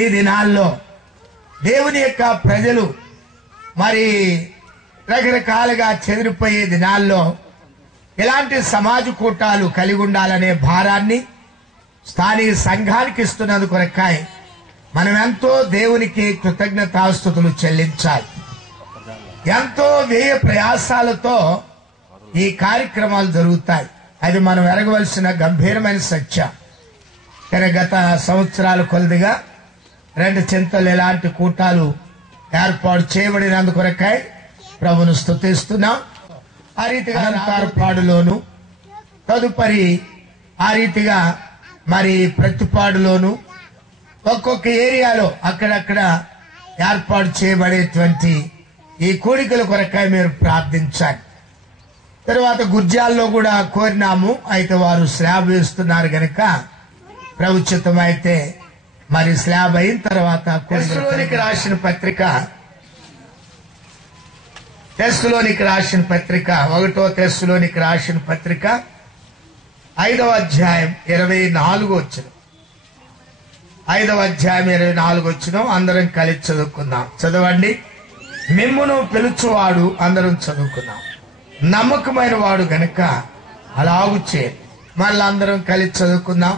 ఈ దినాల్లో దేవుని యొక్క ప్రజలు మరి రకరకాలుగా చెదిరిపోయే దినాల్లో ఇలాంటి సమాజ కూటాలు కలిగి ఉండాలనే భారాన్ని స్థానిక సంఘానికి ఇస్తున్నందుకు కొరకాయ మనం ఎంతో దేవునికి కృతజ్ఞతాస్తుతులు చెల్లించాలి. ఎంతో వ్యయ ప్రయాసాలతో ఈ కార్యక్రమాలు జరుగుతాయి. అది మనం ఎరగవలసిన గంభీరమైన సత్యం. కానీ గత సంవత్సరాల కొలదిగా 2 చింతలు ఇలాంటి కూటాలు ఏర్పాటు చేయబడినందుకు కొరకాయ ప్రభును స్తుతిస్తున్నాం. ఆ రీతిగా అంతర్పాడులోను తదుపరి ఆ రీతిగా మరి ప్రతిపాడులోను ఒక్కొక్క ఏరియాలో అక్కడక్కడ ఏర్పాటు చేయబడేటువంటి ఈ కోరికల కొరకాయ మీరు ప్రార్థించాలి. తర్వాత గుర్జాల్లో కూడా కోరినాము. అయితే వారు స్లాబ్ వేస్తున్నారు గనక ప్రభుత్వం అయితే మరి స్లాబ్ అయిన తర్వాత తెస్సలోనికి రాసిన పత్రిక 1 తెస్సలోనికి రాసిన పత్రిక 5వ అధ్యాయం 24వ వచనం. 5వ అధ్యాయం 24వ వచనం అందరం కలిసి చదువుకుందాం. చదవండి. మిమ్మును పిలుచువాడు అందరం చదువుకున్నాం. నమ్మకమైన వాడు గనక అలాగు చేయండి. మళ్ళీ అందరం కలిసి చదువుకుందాం.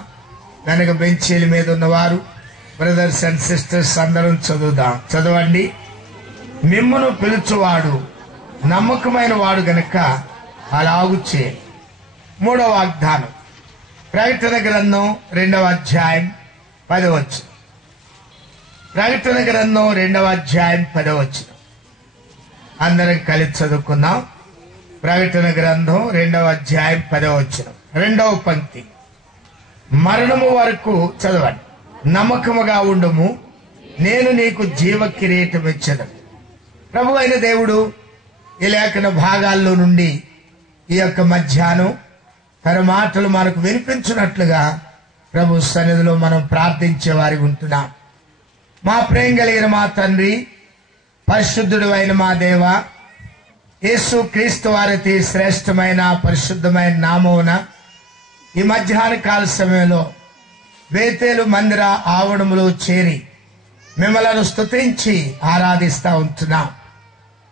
కనుక బెంచీల మీద ఉన్నవారు బ్రదర్స్ అండ్ సిస్టర్స్ అందరం చదువుదాం. చదవండి. మిమ్మును పిలుచువాడు నమ్మకమైన వాడు గనక అలాగు చేయండి. 3వ వాగ్దానం ప్రకటన గ్రంథం 2వ అధ్యాయం 10వ వచనం. ప్రకటన గ్రంథం 2వ అధ్యాయం 10వ వచనం అందరం కలిసి చదువుకుందాం. ప్రకటన గ్రంథం 2వ అధ్యాయం 10వ వచనం 2వ పంక్తి. మరణము వరకు చదవండి. నమ్మకముగా ఉండుము, నేను నీకు జీవ కిరీటం ఇచ్చెదను. ప్రభు అయిన దేవుడు ఈ లేఖన భాగాల్లో నుండి ఈ యొక్క మధ్యాహ్నం తన మాటలు మనకు వినిపించినట్లుగా ప్రభు సన్నిధిలో మనం ప్రార్థించే వారికి ఉంటున్నాం. మా ప్రేమ కలిగిన మా తండ్రి, పరిశుద్ధుడు అయిన మా దేవ, యేసు క్రీస్తు వారి శ్రేష్టమైన పరిశుద్ధమైన నామమున ఈ మధ్యాహ్న కాల సమయంలో బేతేలు మందిర ఆవరణములో చేరి మిమ్మలను స్తుతించి ఆరాధిస్తా ఉంటున్నాం.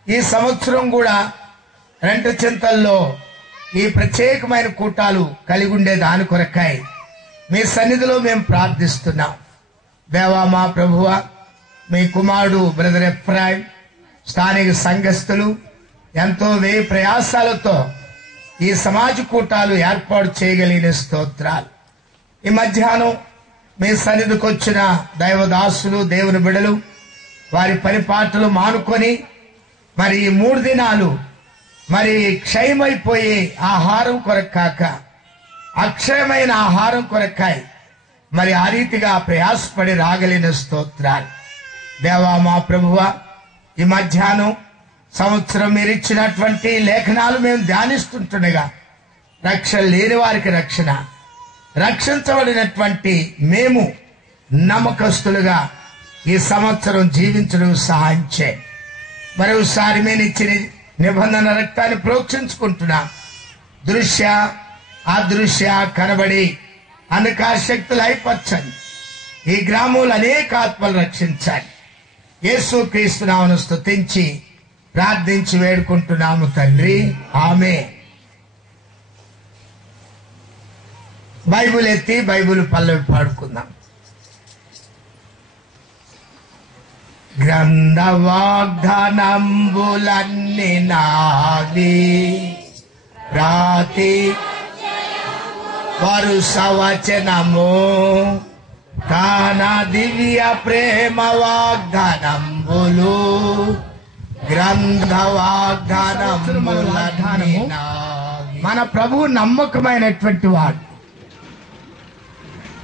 ఈ సంవత్సరం కూడా 2 చింతల్లో ఈ ప్రత్యేకమైన కూటాలు కలిగి ఉండే దాని కొరకై మీ సన్నిధిలో మేము ప్రార్థిస్తున్నాం. దేవా మా ప్రభువ, మీ కుమారుడు బ్రదర్ ఎఫ్రాయిం, స్థానిక సంఘస్థులు ఎంతో వ్యయ ప్రయాసాలతో ఈ సమాజ కూటాలు ఏర్పాటు చేయగలిగిన స్తోత్రాలు. ఈ మధ్యాహ్నం మీ సన్నిధికి వచ్చిన దైవదాసులు, దేవుని బిడలు వారి పరిపాటలు మానుకొని మరి ఈ 3 దినాలు మరి క్షయమైపోయే ఆహారం కొరకు కాక అక్షయమైన ఆహారం కొరకాయ మరి ఆ రీతిగా ప్రయాసపడి రాగలిగిన స్తోత్రాలు. దేవా మా ప్రభువ, ఈ మధ్యాహ్నం సంవత్సరం మీరు ఇచ్చినటువంటి లేఖనాలు మేము ధ్యానిస్తుంటుండగా రక్షణ లేని వారికి రక్షణ, రక్షించబడినటువంటి మేము నమ్మకస్తులుగా ఈ సంవత్సరం జీవించడం సహాయం చేయండి. మరోసారి మేము ఇచ్చిన నిబంధన రక్తాన్ని ప్రోక్షించుకుంటున్నా. దృశ్య అదృశ్య కనబడి అంధకార శక్తులు అయిపరచండి. ఈ గ్రామంలో అనేక ఆత్మలు రక్షించండి. యేసు క్రీస్తు నామమున స్తుతించి ప్రార్థించి వేడుకుంటున్నాము తండ్రి, ఆమేన్. బైబిల్ ఎత్తి బైబిల్ పల్లవి పాడుకుందాం. గ్రంథ వాగ్దానంబులన్నీ నావి, రాతి వరుస వచనము, కాన దివ్య ప్రేమ వాగ్దానంబులు, గ్రంథ వాగ్దానము. మన ప్రభు నమ్మకమైనటువంటి వాడు.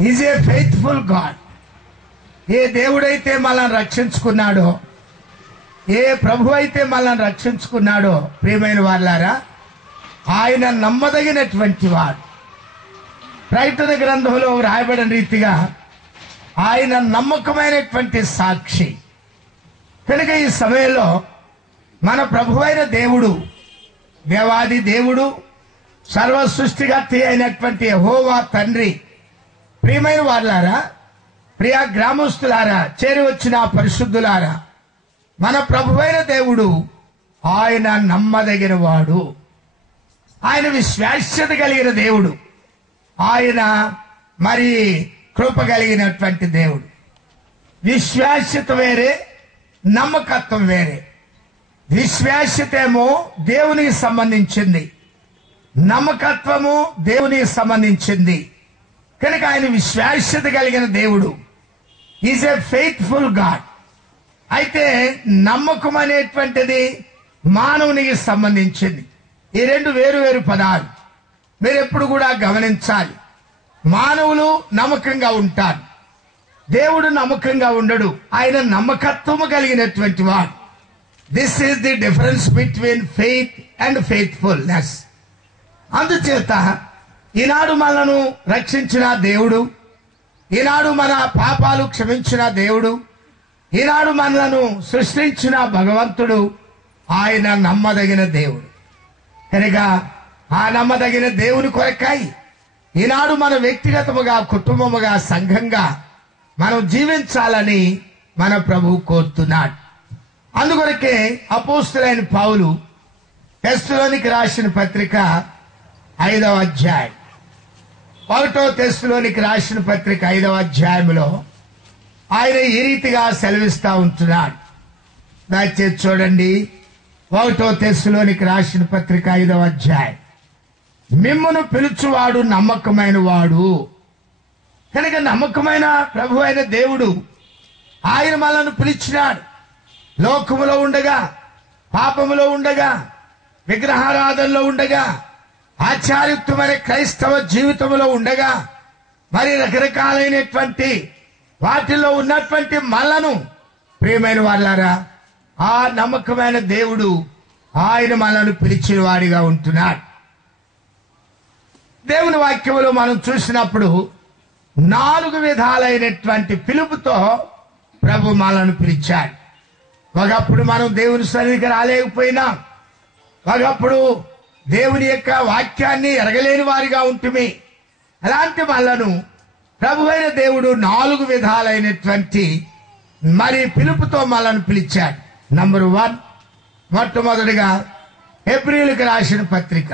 Is a faithful god. ఏ దేవుడైతే మనల్ని రక్షించుకున్నాడో, ఏ ప్రభు అయితే మనల్ని రక్షించుకున్నాడో ప్రియమైన వాళ్ళారా, ఆయన నమ్మదగినటువంటి వాడు. ప్రకటన గ్రంథంలో రాయబడిన రీతిగా ఆయన నమ్మకమైనటువంటి సాక్షి. కనుక ఈ సమయంలో మన ప్రభువైన దేవుడు, దేవాది దేవుడు, సర్వ సృష్టికర్త అయినటువంటి యెహోవా తండ్రి, ప్రియమైన వాళ్ళారా, ప్రియ గ్రామస్తులారా, చేరి వచ్చిన పరిశుద్ధులారా, మన ప్రభువైన దేవుడు ఆయన నమ్మదగిన వాడు, ఆయన విశ్వాస్యత కలిగిన దేవుడు, ఆయన మరి కృప కలిగినటువంటి దేవుడు. విశ్వాస్యత వేరే, నమ్మకత్వం వేరే. విశ్వాస్యత ఏమో దేవునికి సంబంధించింది, నమ్మకత్వము దేవునికి సంబంధించింది. కనుక ఆయన విశ్వాస్యత కలిగిన దేవుడు, ఈజ్ ఎ ఫెయిత్ఫుల్ గాడ్. అయితే నమ్మకం అనేటువంటిది మానవునికి సంబంధించింది. ఈ రెండు వేరు వేరు పదాలు మీరు ఎప్పుడు కూడా గమనించాలి. మానవులు నమ్మకంగా ఉంటారు, దేవుడు నమ్మకంగా ఉండడు. ఆయన నమ్మకత్వము కలిగినటువంటి వాడు. This is the difference between faith and faithfulness. అందుచేత ఈనాడు మనను రక్షించిన దేవుడు, ఈనాడు మన పాపాలు క్షమించిన దేవుడు, ఈనాడు మనలను సృష్టించిన భగవంతుడు ఆయన నమ్మదగిన దేవుడు. కనుక ఆ నమ్మదగిన దేవుని కొరకై ఈనాడు మన వ్యక్తిగతముగా, కుటుంబముగా, సంఘంగా మనం జీవించాలని మన ప్రభువు కోరుతున్నాడు. అందుకొరకే అపోస్తలుడైన పౌలు తెస్సలోనికి రాసిన పత్రిక 5వ అధ్యాయం, 1వ తెస్సలోనికి రాసిన పత్రిక 5వ అధ్యాయంలో ఆయన ఈ రీతిగా సెలవిస్తా ఉంటున్నాడు. దయచేసి చూడండి, 1వ తెస్సలోనికి రాసిన పత్రిక 5వ అధ్యాయం. మిమ్మును పిలుచువాడు నమ్మకమైన వాడు. కనుక నమ్మకమైన ప్రభు అయిన దేవుడు ఆయన మనల్ని పిలిచినాడు. లోకములో ఉండగా, పాపములో ఉండగా, విగ్రహారాధనలో ఉండగా, ఆచార్యత్వమైన క్రైస్తవ జీవితంలో ఉండగా, మరి రకరకాలైనటువంటి వాటిలో ఉన్నటువంటి మనలను, ప్రియమైన వాళ్ళారా, ఆ నమ్మకమైన దేవుడు ఆయన మనల్ని పిలిచిన వాడిగా ఉంటున్నాడు. దేవుని వాక్యంలో మనం చూసినప్పుడు 4 విధాలైనటువంటి పిలుపుతో ప్రభు మనల్ని పిలిచాడు. ఒకప్పుడు మనం దేవుని సన్నిధికి రాలేకపోయినా, ఒకప్పుడు దేవుని యొక్క వాక్యాన్ని ఎరగలేని వారిగా ఉంటుంది. అలాంటి మనలను ప్రభు అయిన దేవుడు 4 విధాలైనటువంటి మరి పిలుపుతో మనల్ని పిలిచాడు. నంబర్ 1, మొట్టమొదటిగా హెబ్రీయులకు రాసిన పత్రిక.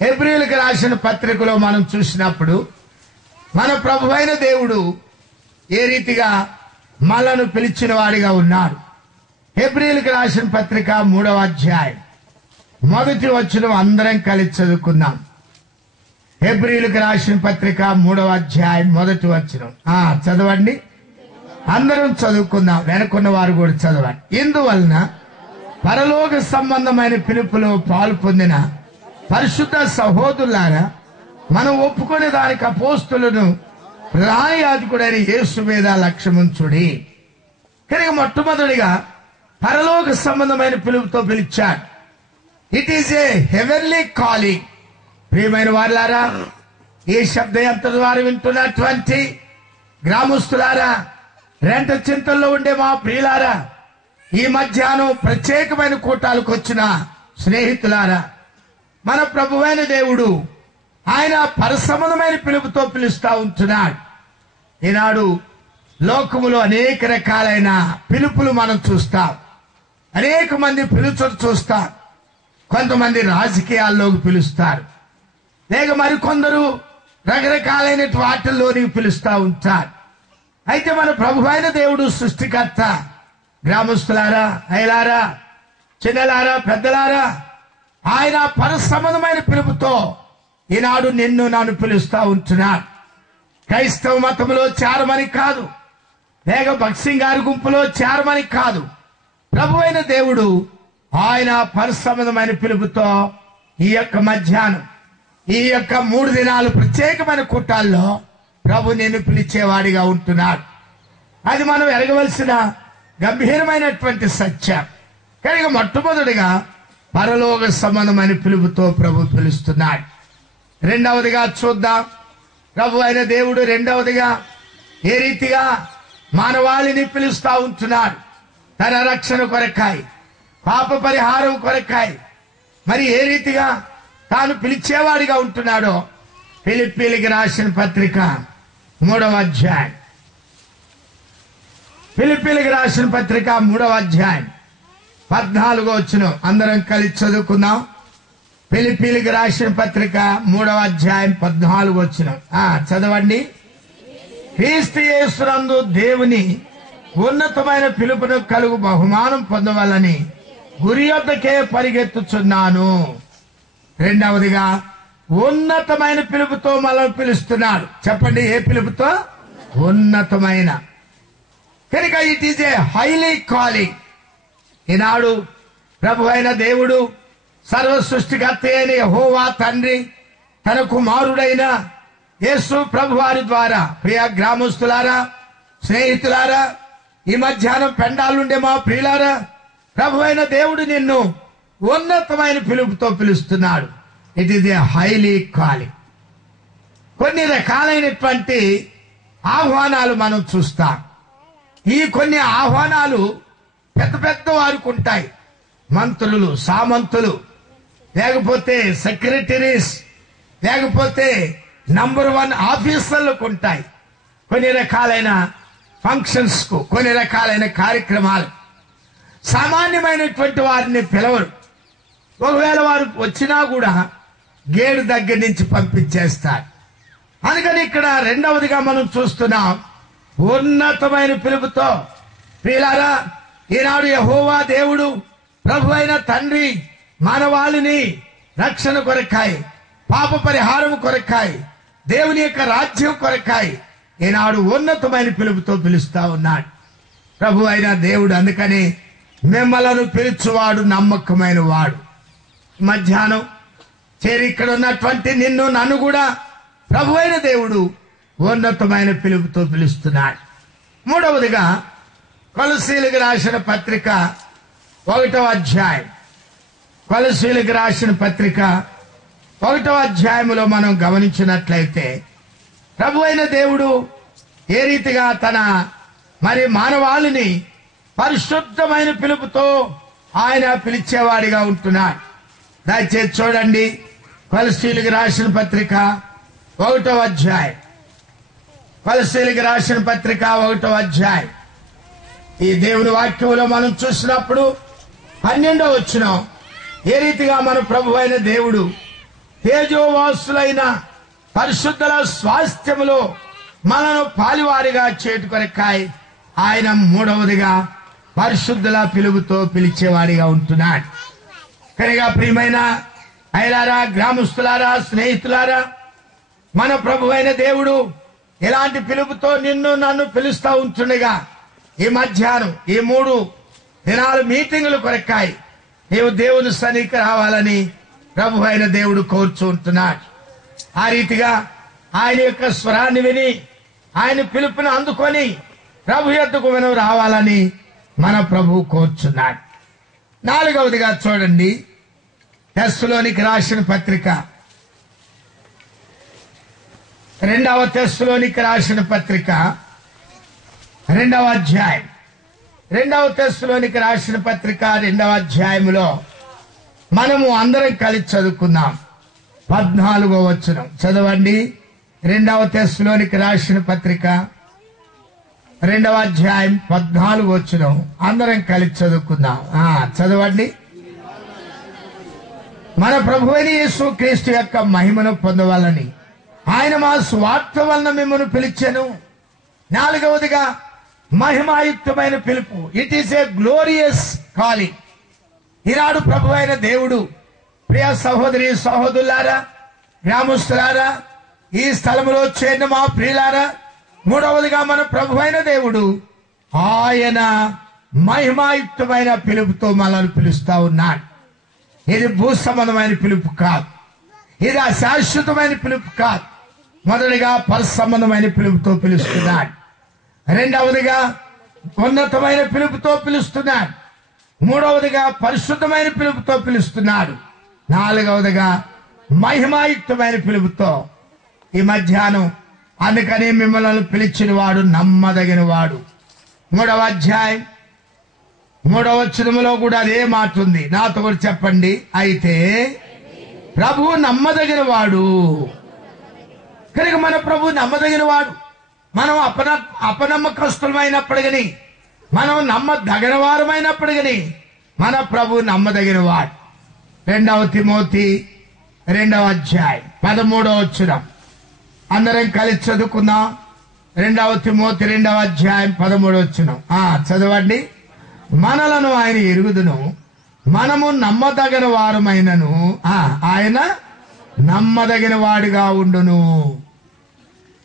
హెబ్రీయులకు రాసిన పత్రికలో మనం చూసినప్పుడు మన ప్రభు అయిన దేవుడు ఏ రీతిగా మనను పిలిచిన వాడిగా ఉన్నాడు. హెబ్రీయులకు రాసిన పత్రిక 3వ అధ్యాయం, 1వ వచనం అందరం కలిసి చదువుకుందాం. హెబ్రీయులకు రాసిన పత్రిక 3వ అధ్యాయం 1వ వచనం. చదవండి, అందరం చదువుకుందాం. వెనుకున్న వారు కూడా చదవండి. ఇందువలన పరలోక సంబంధమైన పిలుపులో పాలు పొందిన పరిశుద్ధ సహోదరులారా, మనం ఒప్పుకునే దానికి అపోస్తులను ప్రధాన యాజకుడైన యేసు మీద లక్ష్యముంచుడి. కనుక మొట్టమొదటిగా పరలోక సంబంధమైన పిలుపుతో పిలిచాడు. It is A heavenly calling. ప్రియమైన వారులారా, ఈ శబ్దయంత్ర ద్వారా వింటున్నటువంటి గ్రామస్తులారా, రెంట చింతల్లో ఉండే మా ప్రియులారా, ఈ మధ్యాహ్నం ప్రత్యేకమైన కూటాలకు వచ్చిన స్నేహితులారా, మన ప్రభువైన దేవుడు ఆయన పరసంబంధమైన పిలుపుతో పిలుస్తా ఉంటున్నాడు. ఈనాడు లోకములో అనేక రకాలైన పిలుపులు మనం చూస్తాం. అనేక మంది పిలుచుడు చూస్తాం. కొంతమంది రాజకీయాల్లోకి పిలుస్తారు, లేక మరికొందరు రకరకాలైన వాటిల్లోనికి పిలుస్తూ ఉంటారు. అయితే మన ప్రభువైన దేవుడు సృష్టికర్త. గ్రామస్తులారా, అయ్యలారా, చిన్నలారా, పెద్దలారా, ఆయన పరసంబంధమైన పిలుపుతో ఈనాడు నిన్ను నన్ను పిలుస్తా ఉంటున్నాడు. క్రైస్తవ మతంలో చేరమని కాదు, లేక భక్సింగ్ గారి గుంపులో చేరమని కాదు. ప్రభువైన దేవుడు ఆయన పరసంబంధమైన పిలుపుతో ఈ యొక్క మధ్యాహ్నం, ఈ యొక్క 3 దినాలు ప్రత్యేకమైన కూటాల్లో ప్రభు నిన్ను పిలిచేవాడిగా ఉంటున్నాడు. అది మనం ఎరగవలసిన గంభీరమైనటువంటి సత్యం. కనుక మొట్టమొదటిగా పరలోక సంబంధమైన పిలుపుతో ప్రభు పిలుస్తున్నాడు. రెండవదిగా చూద్దాం, ప్రభు అయిన దేవుడు రెండవదిగా ఏ రీతిగా మానవాళిని పిలుస్తా ఉంటున్నాడు. తన రక్షణ కొరకాయి, పాప పరిహారం కొరకాయి మరి ఏ రీతిగా తాను పిలిచేవాడిగా ఉంటున్నాడో ఫిలిప్పీయులకు రాసిన పత్రిక 3వ అధ్యాయం ఫిలిప్పీలకు రాసిన పత్రిక 3వ అధ్యాయం 14వ వచనం అందరం కలిసి చదువుకుందాం. ఫిలిప్పీలకు రాసిన పత్రిక 3వ అధ్యాయం 14వ వచనం చదవండి. క్రీస్తు యేసునందు దేవుని ఉన్నతమైన పిలుపును కలుగు బహుమానం పొందవాలని గురి యొద్దకే పరిగెత్తుచున్నాను. రెండవదిగా ఉన్నతమైన పిలుపుతో మనల్ని పిలుస్తున్నాడు. చెప్పండి, ఏ పిలుపుతో? ఉన్నతమైన. కనుక it is a highly calling. ఈనాడు ప్రభు అయిన దేవుడు సర్వ సృష్టికర్త అయిన యెహోవా తండ్రి తన కుమారుడైన యేసు ప్రభు వారి ద్వారా, ప్రియ గ్రామస్తులారా, స్నేహితులారా, ఈ మధ్యాహ్నం పెండాలుండే మా ప్రియులారా, ప్రభు అయిన దేవుడు నిన్ను ఉన్నతమైన పిలుపుతో పిలుస్తున్నాడు. It is a highly calling. కొన్ని రకాలైనటువంటి ఆహ్వానాలు మనం చూస్తాం. ఈ కొన్ని ఆహ్వానాలు పెద్ద పెద్ద వారికి ఉంటాయి. మంత్రులు, సామంతులు, లేకపోతే సెక్రటరీస్, లేకపోతే నంబర్ 1 ఆఫీసర్లకు ఉంటాయి. కొన్ని రకాలైన ఫంక్షన్స్ కు, కొన్ని రకాలైన కార్యక్రమాలు సామాన్యమైనటువంటి వారిని పిలవరు. ఒకవేళ వారు వచ్చినా కూడా గేటు దగ్గర నుంచి పంపించేస్తారు. అందుకని ఇక్కడ రెండవదిగా మనం చూస్తున్నాం, ఉన్నతమైన పిలుపుతో. ప్రియులారా, ఈనాడు యెహోవా దేవుడు ప్రభు అయిన తండ్రి మానవాళిని రక్షణ కొరకాయి, పాప పరిహారం కొరకాయి, దేవుని యొక్క రాజ్యం కొరకాయి ఈనాడు ఉన్నతమైన పిలుపుతో పిలుస్తా ఉన్నాడు ప్రభు అయిన దేవుడు. అందుకని మిమ్మలను పిలుచువాడు నమ్మకమైన వాడు. మధ్యాహ్నం చేరి ఇక్కడ ఉన్నటువంటి నిన్ను, నన్ను కూడా ప్రభు అయిన దేవుడు ఉన్నతమైన పిలుపుతో పిలుస్తున్నాడు. మూడవదిగా కొలస్సీలకు రాసిన పత్రిక 1వ అధ్యాయం, కొలస్సీలకు రాసిన పత్రిక 1వ అధ్యాయంలో మనం గమనించినట్లయితే ప్రభు అయిన దేవుడు ఏ రీతిగా తన మానవాళిని పరిశుద్ధమైన పిలుపుతో ఆయన పిలిచేవాడిగా ఉంటున్నాడు. దయచేసి చూడండి, కొలస్సీలకు రాసిన పత్రిక 1వ అధ్యాయం, కొలస్సీలకు రాసిన పత్రిక 1వ అధ్యాయం. ఈ దేవుని వాక్యంలో మనం చూసినప్పుడు 12వ వచనం ఏ రీతిగా మన ప్రభు అయిన దేవుడు తేజోవాసులైన పరిశుద్ధుల స్వాస్థ్యములో మనను పాలివారిగా చేటు కొరకాయి ఆయన మూడవదిగా పరిశుద్ధుల పిలుపుతో పిలిచేవాడిగా ఉంటున్నాడు. కనుక ప్రియమైన అయ్యలారా, గ్రామస్తులారా, స్నేహితులారా, మన ప్రభు అయిన దేవుడు ఎలాంటి పిలుపుతో నిన్ను నన్ను పిలుస్తూ ఉంటుండగా ఈ మధ్యాహ్నం ఈ 3 దినాలు మీటింగులు కొరకాయి నీవు దేవుని సన్నిధికి రావాలని ప్రభు అయిన దేవుడు కోరుచూ ఉంటున్నాడు. ఆ రీతిగా ఆయన యొక్క స్వరాన్ని విని ఆయన పిలుపుని అందుకొని ప్రభు యొద్దకు మనం రావాలని మన ప్రభు కోరుచున్నాడు. 4వదిగా చూడండి, తెస్సలోనికి రాసిన పత్రిక 2వ తెస్సలోనికి రాసిన పత్రిక 2వ అధ్యాయం, 2వ తెస్సలోనికి రాసిన పత్రిక 2వ అధ్యాయంలో మనము అందరం కలిసి చదువుకుందాం. 14వ వచనం చదవండి. 2వ తెస్సలోనికి రాసిన పత్రిక 2వ అధ్యాయం 14వ వచనం అందరం కలిసి చదువుకుందాం. చదవండి. మన ప్రభువైన యేసు క్రీస్తు యొక్క మహిమను పొందవాలని ఆయన మా స్వార్థ వలన మిమ్మల్ని పిలిచెను. 4వదిగా మహిమాయుక్తమైన పిలుపు. It is a glorious calling. ఈనాడు ప్రభు అయిన దేవుడు, ప్రియ సహోదరి సహోదరులారా, గ్రామస్తులారా, ఈ స్థలంలో చేరిన మా ప్రియులారా, 3వదిగా మన ప్రభు అయిన దేవుడు ఆయన మహిమాయుక్తమైన పిలుపుతో మనల్ని పిలుస్తా ఉన్నాడు. ఇది భూ సంబంధమైన పిలుపు కాదు, ఇది అశాశ్వతమైన పిలుపు కాదు. మొదటిగా పర సంబంధమైన పిలుపుతో పిలుస్తున్నాడు. రెండవదిగా ఉన్నతమైన పిలుపుతో పిలుస్తున్నాడు. మూడవదిగా పరిశుద్ధమైన పిలుపుతో పిలుస్తున్నాడు. 4వదిగా మహిమాయుక్తమైన పిలుపుతో. ఈ మధ్యాహ్నం అందుకని మిమ్మల్ని పిలిచిన వాడు నమ్మదగిన వాడు. 3వ అధ్యాయం 3వ వచనములో కూడా అదే మాట ఉంది. నాతో కూడా చెప్పండి. అయితే ప్రభువు నమ్మదగిన వాడు. కనుక మన ప్రభు నమ్మదగిన వాడు. మనం అపనమ్మకస్తులమైనప్పటికీ మనం నమ్మదగిన వారమైనప్పటికీ మన ప్రభు నమ్మదగిన వాడు. 2 తిమోతి 2వ అధ్యాయం 13వ వచనం అందరం కలిసి చదువుకుందాం. 2 తిమోతి 2వ అధ్యాయం 13వ వచనం చదవండి. మనలను ఆయన ఎరుగుదును, మనము నమ్మదగిన వారమైనను ఆయన నమ్మదగిన వాడిగా ఉండును.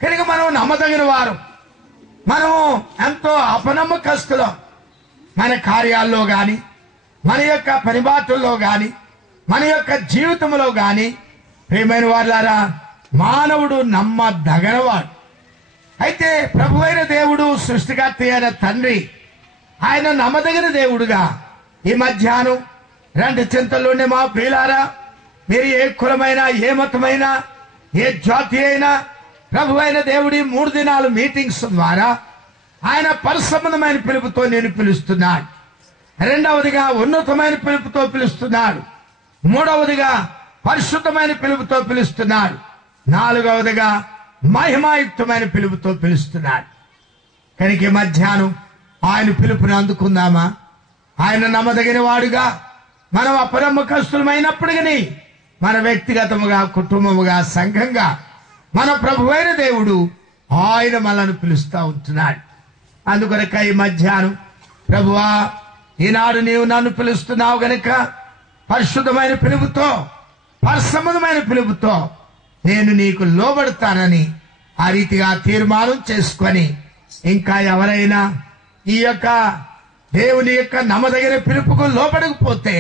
కనుక మనం నమ్మదగిన వారు. మనము ఎంతో అపనమ్మకస్తులం. మన కార్యాల్లో గాని, మన యొక్క పనిబాటుల్లో గాని, మన యొక్క జీవితంలో గాని ప్రియమైన వారులారా, మానవుడు నమ్మదగనవాడు. అయితే ప్రభు అయిన దేవుడు, సృష్టికర్త అయిన తండ్రి, ఆయన నమ్మదగిన దేవుడుగా ఈ మధ్యాహ్నం 2 చింతల్లోనే మా ప్రియులారా, మీరు ఏ కులమైనా, ఏ మతమైనా, ఏ జాతి అయినా ప్రభు అయిన దేవుడి 3 దినాలు మీటింగ్స్ ద్వారా ఆయన పరిసంబంధమైన పిలుపుతో నేను పిలుస్తున్నాడు. 2వదిగా ఉన్నతమైన పిలుపుతో పిలుస్తున్నాడు. 3వదిగా పరిశుద్ధమైన పిలుపుతో పిలుస్తున్నాడు. 4వదిగా మహిమాయుక్తమైన పిలుపుతో పిలుస్తున్నాడు. కనుక ఈ మధ్యాహ్నం ఆయన పిలుపుని అందుకుందామా? ఆయన నమ్మదగిన వాడుగా మనం అపనమ్మకస్తులమైనప్పటికీ మన వ్యక్తిగతముగా, కుటుంబముగా, సంఘంగా మన ప్రభువైన దేవుడు ఆయన మనల్ని పిలుస్తూ ఉంటున్నాడు. అందుకొరక ఈ మధ్యాహ్నం ప్రభువా, ఈనాడు నీవు నన్ను పిలుస్తున్నావు గనుక పరిశుద్ధమైన పిలుపుతో, పరిసంబంధమైన పిలుపుతో నేను నీకు లోబడతానని ఆ రీతిగా తీర్మానం చేసుకొని, ఇంకా ఎవరైనా ఈ యొక్క దేవుని యొక్క నమ్మదగిన పిలుపుకు లోబడకపోతే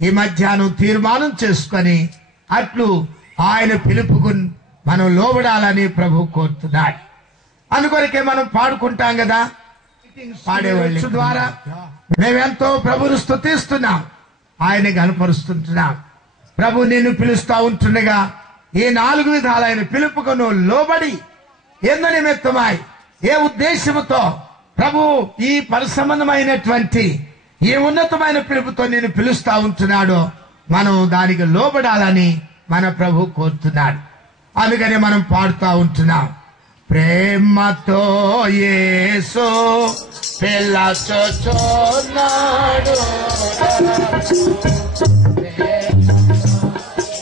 ఈ మధ్యాహ్నం తీర్మానం చేసుకొని అట్లు ఆయన పిలుపుకు మనం లోబడాలని ప్రభు కోరుతున్నాడు. అందుకొరకే మనం పాడుకుంటాం కదా, పాడేవాళ్ళ ద్వారా మేమెంతో ప్రభుని స్తుతిస్తున్నాం, ఆయన కనపరుస్తుంటున్నాం. ప్రభు నిన్ను పిలుస్తా ఉంటుండగా ఈ 4 విధాలైన పిలుపుకు నువ్వు లోబడి ఎందు నిమిత్తమై ఏ ఉద్దేశముతో ప్రభు ఈ పరిసంబంధమైనటువంటి ఈ ఉన్నతమైన పిలుపుతో నేను పిలుస్తా ఉంటున్నాడో మనం దానికి లోబడాలని మన ప్రభు కోరుతున్నాడు. అందుకని మనం పాడుతూ ఉంటున్నాం. ప్రేమతో యేసు పిలుచుచున్నాడు,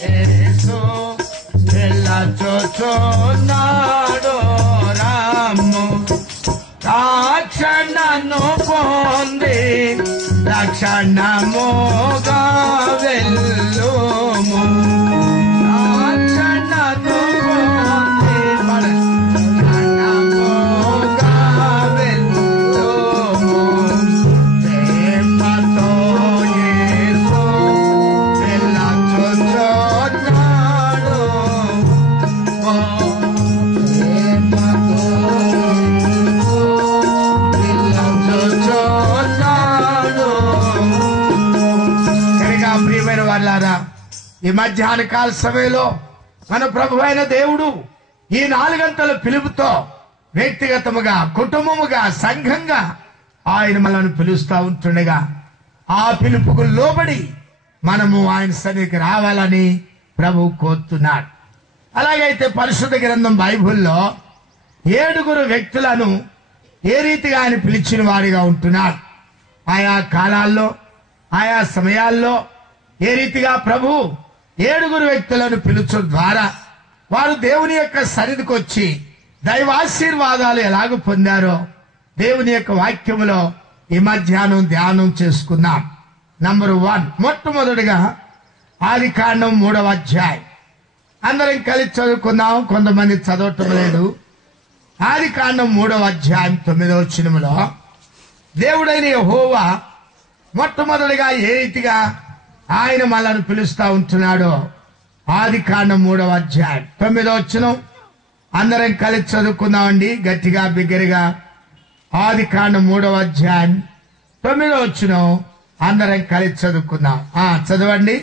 యేసు పిలుచుచున్నాడు, రాము రక్షణను పొంది రక్షణముగా వెళ్ళుము, రక్షణను పొంది రక్షణముగా వెళ్ళుము. ప్రేమతో యేసు పిలుచుచున్నాడు, ప్రియమైన వాళ్ళారా, ఈ మధ్యాహ్న కాల సమయంలో మన ప్రభు అయిన దేవుడు ఈ 4 గంటల పిలుపుతో వ్యక్తిగతముగా, కుటుంబముగా, సంఘంగా ఆయన మనల్ని పిలుస్తూ ఉంటుండగా ఆ పిలుపుకు లోబడి మనము ఆయన సన్నిధికి రావాలని ప్రభు కోరుతున్నాడు. అలాగైతే పరిశుద్ధ గ్రంథం బైబిల్లో 7 వ్యక్తులను ఏ రీతిగా ఆయన పిలిచిన వాడిగా ఉంటున్నాడు. ఆయా కాలాల్లో, ఆయా సమయాల్లో ఏ రీతిగా ప్రభు 7 వ్యక్తులను పిలుచడం ద్వారా వారు దేవుని యొక్క సన్నిధికి వచ్చి దైవాశీర్వాదాలు ఎలాగ పొందారో దేవుని యొక్క వాక్యములో ఈ మధ్యాహ్నం ధ్యానం చేసుకున్నాం. నంబర్ 1, మొట్టమొదటిగా ఆదికాండం 3వ అధ్యాయం అందరం కలిసి చదువుకుందాం. కొంతమంది చదవటం లేదు. ఆదికాండం 3వ అధ్యాయం 9వ వచనములో దేవుడైన యెహోవా మొట్టమొదటిగా ఏ రీతిగా ఆయన మనల్ని పిలుస్తా ఉంటున్నాడో ఆదికాండం 3వ అధ్యాయం 9వ వచనం అందరం కలిసి చదువుకుందామండి, గట్టిగా బిగ్గరగా. ఆదికాండం 3వ అధ్యాయం 9వ వచనం అందరం కలిసి చదువుకుందాం. చదవండి.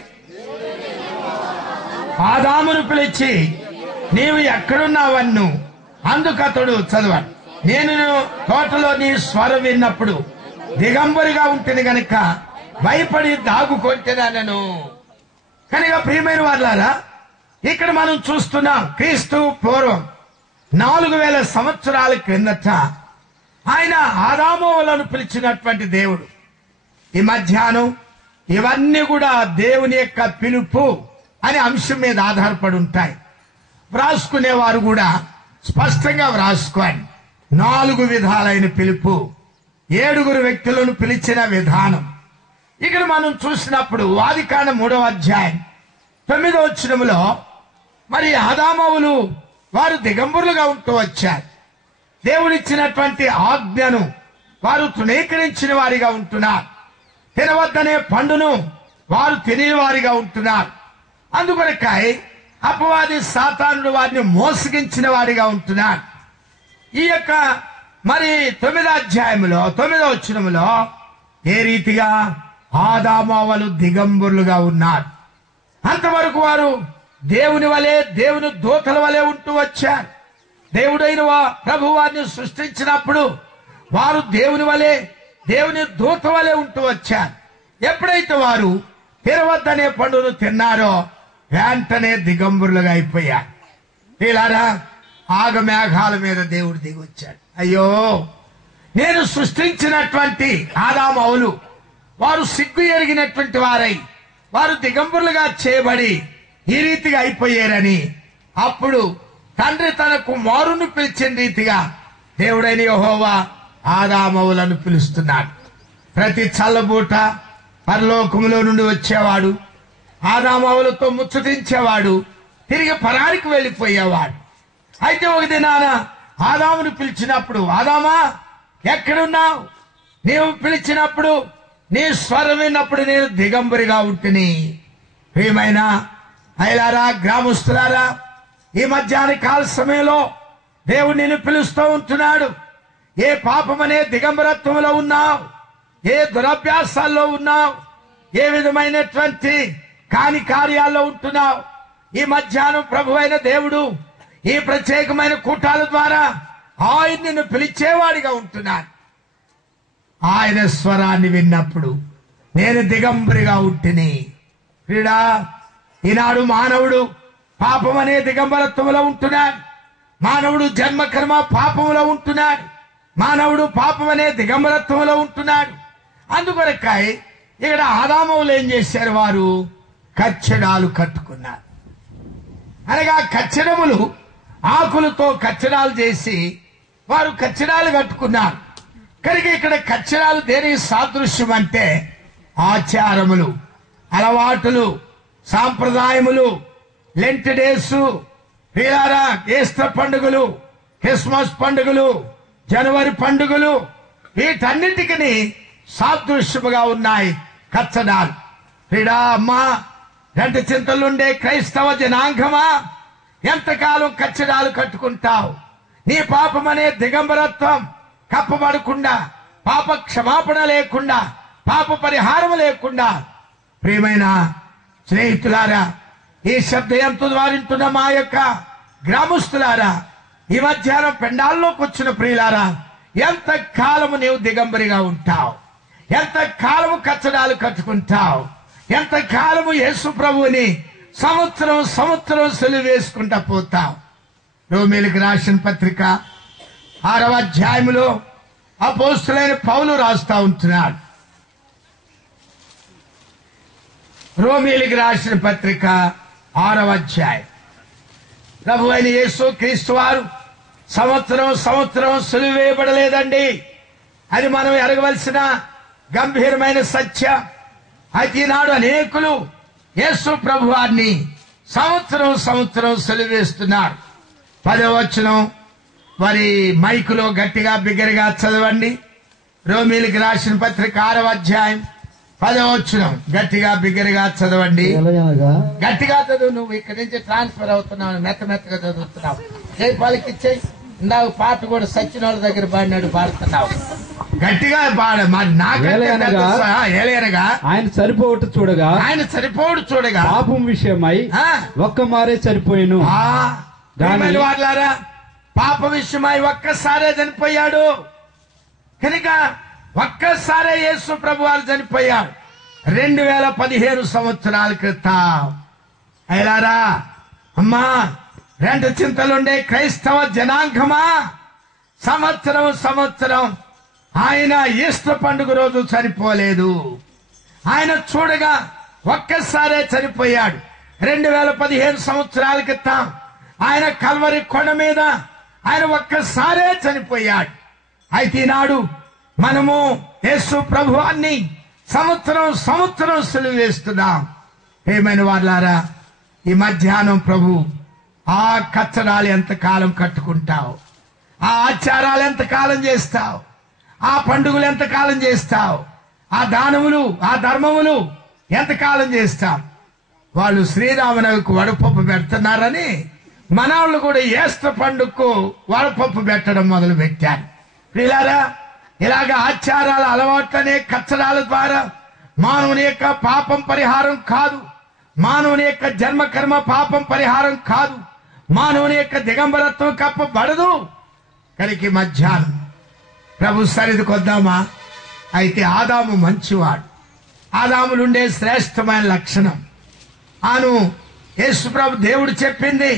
ఆదామును పిలిచి నీవు ఎక్కడున్నావన్ను అందుకతడు చదవండి. నేను తోటలో నీ స్వరం విన్నప్పుడు దిగంబరిగా ఉంటుంది గనుక భయపడి దాగుకొంటేనను. కనుక ప్రియమైన వాళ్ళారా, ఇక్కడ మనం చూస్తున్నాం క్రీస్తు పూర్వం 4000 సంవత్సరాల క్రిందట ఆయన ఆదామోవలను పిలిచినటువంటి దేవుడు. ఈ మధ్యాహ్నం ఇవన్నీ కూడా దేవుని యొక్క పిలుపు అనే అంశం మీద ఆధారపడి ఉంటాయి. వ్రాసుకునేవారు కూడా స్పష్టంగా వ్రాసుకోండి. 4 విధాలైన పిలుపు, 7 వ్యక్తులను పిలిచిన విధానం. ఇక్కడ మనం చూసినప్పుడు ఆదికాండం 3వ అధ్యాయం 9వ వచనములో మరి ఆదామవులు వారు దిగంబరులుగా ఉంటూ వచ్చారు. దేవుడిచ్చినటువంటి ఆజ్ఞను వారు తృణీకరించిన వారిగా ఉంటున్నారు. తినవద్దనే పండును వారు తినని వారిగా ఉంటున్నారు. అందుకొరకై అపవాది సాతానుడు వారిని మోసగించిన వారిగా ఉంటున్నారు. ఈ యొక్క మరి 9వ అధ్యాయంలో 9వ వచనములో ఏ రీతిగా ఆదామవ్వలు దిగంబరులుగా ఉన్నారు. అంతవరకు వారు దేవుని వలె, దేవుని దూతల వలె ఉంటూ వచ్చారు. దేవుడైన ప్రభు వారిని సృష్టించినప్పుడు వారు దేవుని వలె, దేవుని దూత వలె ఉంటూ వచ్చారు. ఎప్పుడైతే వారు తినవద్దనే పండును తిన్నారో వెంటనే దిగంబరులుగా అయిపోయారు. ఇలారా ఆగమేఘాల మీద దేవుడు దిగి వచ్చాడు. అయ్యో, నేను సృష్టించినటువంటి ఆదామవులు వారు సిగ్గు ఎరిగినటువంటి వారై వారు దిగంబరులుగా చేయబడి ఈ రీతిగా అయిపోయారని అప్పుడు తండ్రి తన కుమారుని పిలిచిన రీతిగా దేవుడైన యెహోవా ఆదామవులను పిలుస్తున్నాడు. ప్రతి చల్లబూట పరలోకములో నుండి వచ్చేవాడు, ఆదామవులతో ముచ్చటించేవాడు, తిరిగి పరానికి వెళ్ళిపోయేవాడు. అయితే ఒక దినాన ఆదామును పిలిచినప్పుడు, ఆదామా ఎక్కడున్నావు? నీవు పిలిచినప్పుడు నీ స్వరం విన్నప్పుడు నేను దిగంబరిగా ఉంటిని. ప్రియమైన అయలారా, గ్రామస్తులారా, ఈ మధ్యాహ్న కాల సమయంలో దేవుడు నిన్ను పిలుస్తూ ఉంటున్నాడు. ఏ పాపమనే దిగంబరత్వంలో ఉన్నావు, ఏ దురభ్యాసాల్లో ఉన్నావు, ఏ విధమైనటువంటి కాని కార్యాల్లో ఉంటున్నావు, ఈ మధ్యాహ్నం ప్రభువైన దేవుడు ఈ ప్రత్యేకమైన కూటాల ద్వారా ఆయన నిన్ను పిలిచేవాడిగా ఉంటున్నాడు. ఆయన స్వరాన్ని విన్నప్పుడు నేను దిగంబరిగా ఉంటిని. క్రీడా ఈనాడు మానవుడు పాపం అనే దిగంబరత్వంలో ఉంటున్నాడు. మానవుడు జన్మకర్మ పాపంలో ఉంటున్నాడు. మానవుడు పాపం అనే దిగంబరత్వంలో ఉంటున్నాడు. అందుకొరకై ఇక్కడ ఆదామవులు ఏం చేశారు? వారు కచ్చడాలు కట్టుకున్నారు. అనగా కచ్చడములు ఆకులతో కచ్చడాలు చేసి వారు కచ్చడాలు కట్టుకున్నారు. కనుక ఇక్కడ కచ్చడాలు దేనికి సాదృశ్యం అంటే ఆచారములు, అలవాటులు, సాంప్రదాయములు, లెంట్ డేస్, ఈస్టర్ పండుగలు, క్రిస్మస్ పండుగలు, జనవరి పండుగలు, వీటన్నిటికీ సాదృశ్యముగా ఉన్నాయి కచ్చడాలు. క్రీడా అమ్మా, 2 చింతలుండే క్రైస్తవ జనాంగమా, ఎంతకాలం కచ్చడాలు కట్టుకుంటావు? నీ పాపమనే దిగంబరత్వం కప్పబడకుండా, పాప క్షమాపణ లేకుండా, పాప పరిహారం లేకుండా, ప్రియమైన స్నేహితులారా, ఈ శబ్దయంతో ద్వారింటున్న మా యొక్క గ్రామస్తులారా, ఈ మధ్యాహ్నం పెండాల్లోకి వచ్చిన ప్రియులారా, ఎంత కాలము నీవు దిగంబరిగా ఉంటావు? ఎంత కాలము కచ్చడాలు కట్టుకుంటావు? ఎంత కాలము యేసు ప్రభువుని సంవత్సరం సంవత్సరం సెలవు వేసుకుంటా పోతావు? రోమీయులకు రాసిన పత్రిక 6వ అధ్యాయములో అపోస్తలుడైన పౌలు రాస్తా ఉంటున్నాడు. రోమీయులకు రాసిన పత్రిక 6వ అధ్యాయం. ప్రభు అయిన యేసు క్రీస్తు వారు సంవత్సరం సంవత్సరం సెలవు వేయబడలేదండి. అది మనం ఎరగవలసిన గంభీరమైన సత్యం. అయితే ఈనాడు అనేకులు యేసు ప్రభు వారిని సంవత్సరం సంవత్సరం సెలవు వేస్తున్నారు. 10వ వచనం మరి మైకులో గట్టిగా బిగ్గరగా చదవండి. రోమీయులకు రాసిన పత్రిక 6వ అధ్యాయం 10వ వచనం గట్టిగా బిగ్గరగా చదవండి. గట్టిగా చదువు. నువ్వు ఇక్కడి నుంచి ట్రాన్స్ఫర్ అవుతున్నావు, మెత్తగా చదువుతున్నావు. ఏ పలికిచ్చేయి. ఇందాక పాట కూడా సచిన వాళ్ళ దగ్గర పాడినాడు, పాడుతున్నావు. గట్టిగా పాడ. మరి నాకేనగా ఆయన సరిపోవట చూడగా, ఆయన సరిపోవడు చూడగా పాపం విషయమై ఒక్క మారే సరిపోయాను. వాళ్ళారా, పాప విషయమై ఒక్కసారే చనిపోయాడు. కనుక ఒక్కసారే యేసు ప్రభు వారు చనిపోయాడు 2015 సంవత్సరాల క్రితం. అయ్యారా అమ్మా, 2 చింతలుండే క్రైస్తవ జనాంగమా, సంవత్సరం ఆయన ఈస్టర్ పండుగ రోజు చనిపోలేదు. ఆయన చూడగా ఒక్కసారే చనిపోయాడు. 2015 సంవత్సరాల క్రితం ఆయన కల్వరి కొండ మీద ఆయన ఒక్కసారే చనిపోయాడు. అయితే ఈనాడు మనము యేసు ప్రభువాన్ని సంవత్సరం సిలువ వేస్తున్నాం. ఏమైనా వాళ్ళారా, ఈ మధ్యాహ్నం ప్రభు ఆ కచ్చడాలు ఎంతకాలం కట్టుకుంటావు, ఆ ఆచారాలు ఎంతకాలం చేస్తావు, ఆ పండుగలు ఎంతకాలం చేస్తావు, ఆ దానములు ఆ ధర్మములు ఎంతకాలం చేస్తాం. వాళ్ళు శ్రీరామనవమికి వడపప్పు పెడుతున్నారని మన వాళ్ళు కూడా ఈస్టర్ పండుగకు వడపప్పు పెట్టడం మొదలు పెట్టారు. ప్రియులారా, ఇలాగ ఆచారాల అలవాట్లనే కచ్చడాల ద్వారా మానవుని యొక్క పాపం పరిహారం కాదు, మానవుని యొక్క జన్మ కర్మ పాపం పరిహారం కాదు, మానవుని యొక్క దిగంబరత్వం కప్పబడదు. కనుక మధ్యాహ్నం ప్రభు సన్నిధికి వద్దామా? అయితే ఆదాము మంచివాడు. ఆదాములుండే శ్రేష్టమైన లక్షణం ఆను యేసు ప్రభు దేవుడు చెప్పింది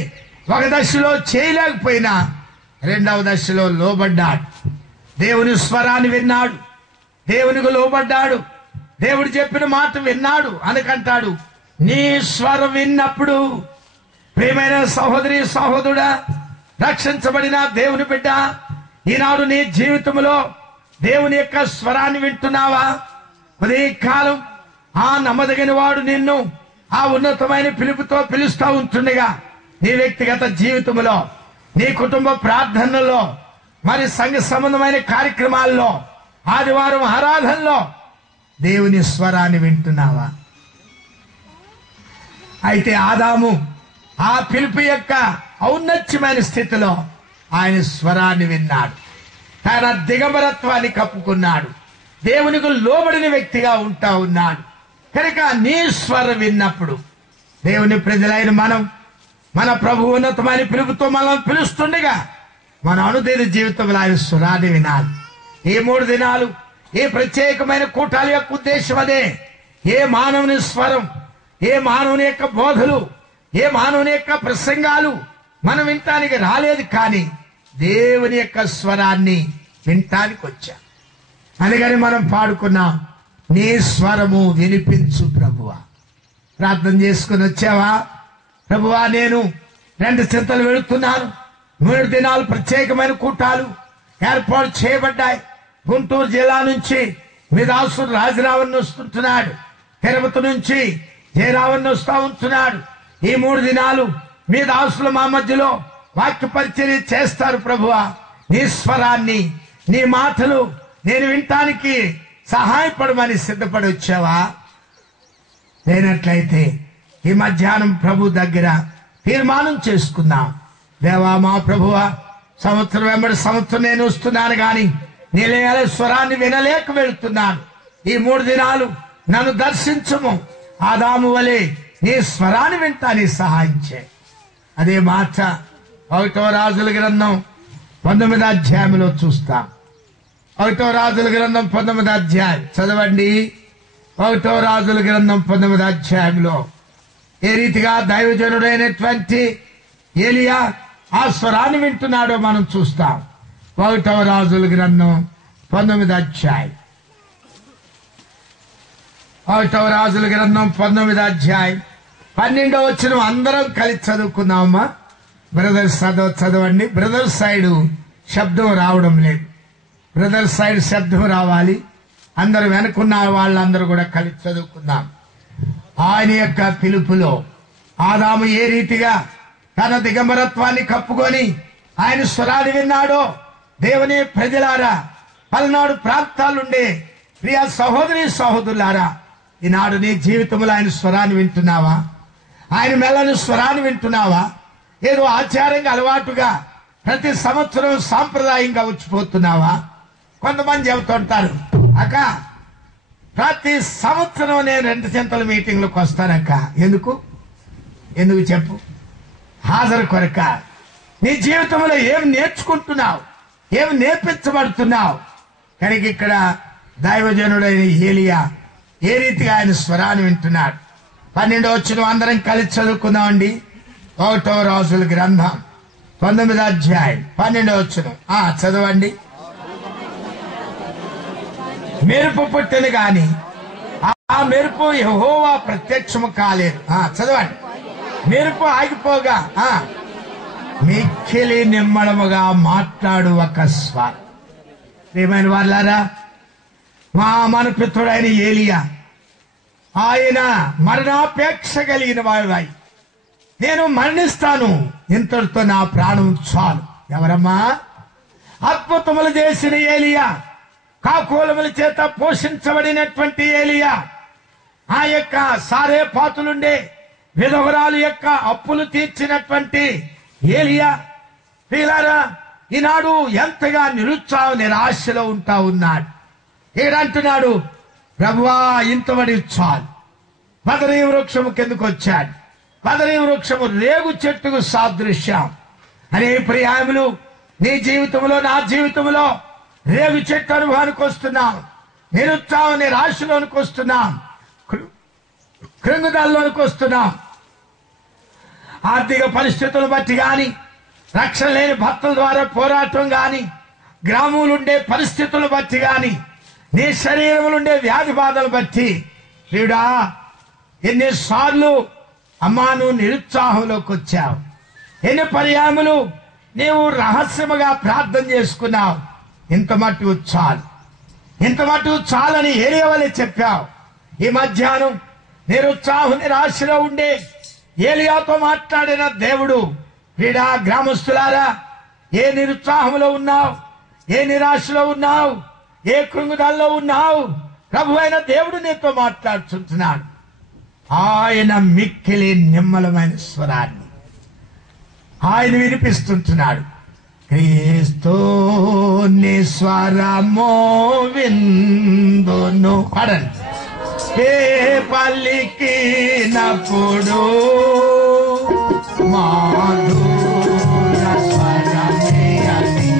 ఒక దశలో చేయలేకపోయినా రెండవ దశలో లోబడ్డాడు. దేవుని స్వరాన్ని విన్నాడు, దేవునికి లోబడ్డాడు, దేవుడు చెప్పిన మాట విన్నాడు. అనుకంటాడు, నీ స్వరం విన్నప్పుడు ప్రియమైన సహోదరి సహోదరుడా, రక్షించబడిన దేవుని బిడ్డ, ఈనాడు నీ జీవితంలో దేవుని యొక్క స్వరాన్ని వింటున్నావా? ఉదయకాలం ఆ నమ్మదగిన వాడు నిన్ను ఆ ఉన్నతమైన పిలుపుతో పిలుస్తూ ఉంటుండగా నీ వ్యక్తిగత జీవితంలో, నీ కుటుంబ ప్రార్థనలో, మరి సంఘ సంబంధమైన కార్యక్రమాల్లో, ఆదివారం ఆరాధనలో దేవుని స్వరాన్ని వింటున్నావా? అయితే ఆదాము ఆ పిలుపు యొక్క ఔన్నత్యమైన స్థితిలో ఆయన స్వరాన్ని విన్నాడు, తన దిగంబరత్వాన్ని కప్పుకున్నాడు, దేవునికి లోబడిన వ్యక్తిగా ఉంటా ఉన్నాడు. కనుక నీ స్వరం విన్నప్పుడు దేవుని ప్రజలైన మనం మన ప్రభు ఉన్నతమైన పిలుపుతో మనం పిలుస్తుండగా మన అనుదిన జీవితంలో ఆయన స్వరాన్ని వినాలి. ఈ 3 దినాలు ఈ ప్రత్యేకమైన కూటాల యొక్క ఉద్దేశం అదే. ఏ మానవుని స్వరం, ఏ మానవుని యొక్క బోధలు, ఏ మానవుని యొక్క ప్రసంగాలు మనం వినటానికి రాలేదు, కానీ దేవుని యొక్క స్వరాన్ని వినటానికి వచ్చాం. అందుకని మనం పాడుకున్నాం, నీ స్వరము వినిపించు ప్రభువా. ప్రార్థన చేసుకుని వచ్చావా? ప్రభువా, నేను 2 చింతలు వెళుతున్నాను. 3 దినాలు ప్రత్యేకమైన కూటాలు ఏర్పాటు చేయబడ్డాయి. గుంటూరు జిల్లా నుంచి మీ దాసుడు రాజరావణ్ వస్తుంటున్నాడు, తిరుపతి నుంచి జయరావణ్ వస్తూ ఉంటున్నాడు. ఈ 3 దినాలు మీ దాసులు మా మధ్యలో వాక్య పరిచర్య చేస్తారు. ప్రభువా, నీ స్వరాన్ని, నీ మాటలు నేను వినటానికి సహాయపడమని సిద్ధపడి వచ్చావా? లేనట్లయితే ఈ మధ్యాహ్నం ప్రభు దగ్గర తీర్మానం చేసుకుందాం. దేవా, మా ప్రభువా, సంవత్సరం వెంబడి సంవత్సరం నేను వస్తున్నాను, కానీ నేను స్వరాన్ని వినలేక వెళుతున్నాను. ఈ 3 దినాలు నన్ను దర్శించము, ఆదాము వలె నీ స్వరాన్ని వింటానికి సహాయం చేయి. అదే మాట 1వ రాజుల గ్రంథం 19వ అధ్యాయంలో చూస్తాం. 1వ రాజుల గ్రంథం 19వ అధ్యాయం చదవండి. 1వ రాజుల గ్రంథం 19వ అధ్యాయంలో ఏ రీతిగా దైవజనుడైనటువంటి ఏలియా ఆ స్వరాన్ని వింటున్నాడో మనం చూస్తాం. 1వ రాజుల గ్రంథం 19వ అధ్యాయం. 1వ రాజుల గ్రంథం 19వ అధ్యాయం 12వ వచనం అందరం కలిసి చదువుకుందామా? బ్రదర్స్ చదవండి. బ్రదర్ సైడ్ శబ్దం రావడం లేదు. బ్రదర్ సైడ్ శబ్దం రావాలి. అందరు వెనుకున్న వాళ్ళందరూ కూడా కలిసి చదువుకుందాం. ఆయన యొక్క పిలుపులో ఆదాము ఏ రీతిగా తన దిగంబరత్వాన్ని కప్పుకొని ఆయన స్వరాన్ని విన్నాడో, దేవుని ప్రజలారా, పల్నాడు ప్రాంతాలుండే ప్రియ సహోదరి సహోదరులారా, ఈనాడు నీ జీవితంలో ఆయన స్వరాన్ని వింటున్నావా? ఆయన మెల్లని స్వరాన్ని వింటున్నావా? ఏదో ఆచారంగా అలవాటుగా ప్రతి సంవత్సరం సాంప్రదాయంగా వచ్చిపోతున్నావా? కొంతమంది చెబుతుంటారు, అక్క ప్రతి సంవత్సరం నేను 2 చింతల మీటింగ్లకు వస్తానక్క. ఎందుకు చెప్పు? హాజరు కొరక. నీ జీవితంలో ఏం నేర్చుకుంటున్నావు, ఏం నేర్పించబడుతున్నావు? కనుక ఇక్కడ దైవజనుడైన ఏలియా ఏ రీతిగా ఆయన స్వరాన్ని వింటున్నాడు. 12వ వచనం అందరం కలిసి చదువుకుందామండి. 1వ రాజుల గ్రంథం 19వ అధ్యాయం 12వ వచనం చదవండి. మెరుపు పుట్టెను గాని ఆ మెరుపు యెహోవా ప్రత్యక్షము కాలేదు. చదవండి. మెరుపు ఆగిపోగా మిక్కిలి నిమ్మళముగా మాట్లాడు ఒక స్వరం. ప్రియమైన వారులారా, మన పితృడైన ఏలియా ఆయన మరణాపేక్ష కలిగిన వాడు. నేను మరణిస్తాను, ఇంతటితో నా ప్రాణం చాలు. ఎవరమ్మా? అద్భుతములు చేసిన ఏలియా, కాకోలముల చేత పోషించబడినటువంటి ఏలియా, ఆ యొక్క సారేపాతులుండే విధవరాలు యొక్క అప్పులు తీర్చినటువంటి ఏలియా. ప్రియులారా, ఈనాడు ఎంతగా నిరాశలో ఉంటా ఉన్నాడు. ఏడంటున్నాడు, ప్రభువా ఇంతవడి చాలు. బదరీ వృక్షము కిందకు వచ్చాడు. బదరీ వృక్షము రేగు చెట్టుకు సాదృశ్యం. అనే ప్రియాములు నీ జీవితంలో, నా జీవితంలో రేగు చెట్టు అనుభవానికి వస్తున్నాం. నిరుత్సాహం నిరాశలోనికి వస్తున్నాం. కృంగుదలలోనికి వస్తున్నాం. ఆర్థిక పరిస్థితులు బట్టి గాని, రక్షణ లేని భర్తల ద్వారా పోరాటం గాని, గ్రామంలోండే పరిస్థితులు బట్టి గాని, నీ శరీరంలోండే వ్యాధి బాధలు బట్టి ప్రియుడా ఎన్నిసార్లు అమ్మా నువ్వు నిరుత్సాహంలోకి వచ్చావు. ఎన్ని పర్యాములు నీవు రహస్యముగా ప్రార్థన చేసుకున్నావు. ఇంత మట్టుకు చాలు, ఇంత మట్టుకు చాలని ఏలియావలే చెప్పావు. ఈ మధ్యాహ్నం నిరుత్సాహం నిరాశలో ఉండే ఏలియాతో మాట్లాడిన దేవుడు, వీడా గ్రామస్తులారా, ఏ నిరుత్సాహంలో ఉన్నావు, ఏ నిరాశలో ఉన్నావు, ఏ కృంగుదల్లో ఉన్నావు, ప్రభు అయిన దేవుడు నీతో మాట్లాడుతుంటున్నాడు. ఆయన మిక్కిలి నిమ్మలమైన స్వరాన్ని ఆయన వినిపిస్తుంటున్నాడు. క్రీస్తు స్వరమో విందును పడండి. ఏ పలికినప్పుడు మాధుర స్వరమే అది.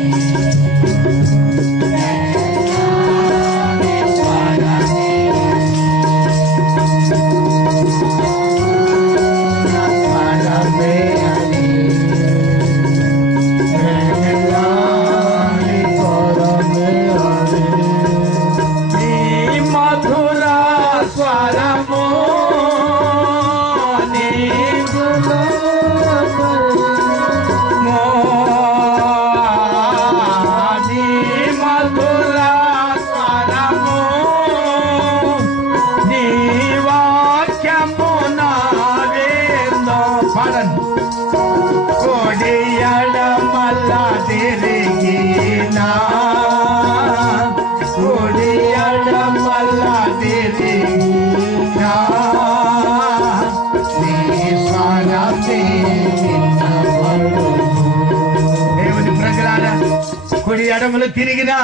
కుడి ఎడమలు తిరిగినా,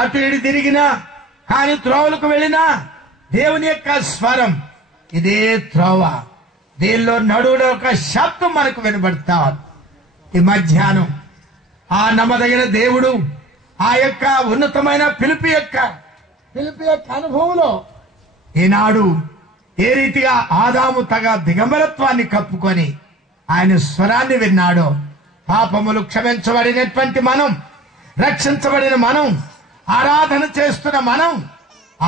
అటు ఇటు తిరిగినా, కానీ త్రోవలకు వెళ్ళినా దేవుని యొక్క స్వరం ఇదే త్రోవ. దీనిలో నడువులో ఒక శబ్దం మనకు వినబడతా. ఈ మధ్యాహ్నం ఆ నమ్మదగిన దేవుడు ఆ యొక్క ఉన్నతమైన పిలుపు యొక్క అనుభవంలో ఈనాడు ఏ రీతిగా ఆదాము తగ దిగంబరత్వాన్ని కప్పుకొని ఆయన స్వరాన్ని విన్నాడో, పాపములు క్షమించబడినటువంటి మనం, రక్షించబడిన మనం, ఆరాధన చేస్తున్న మనం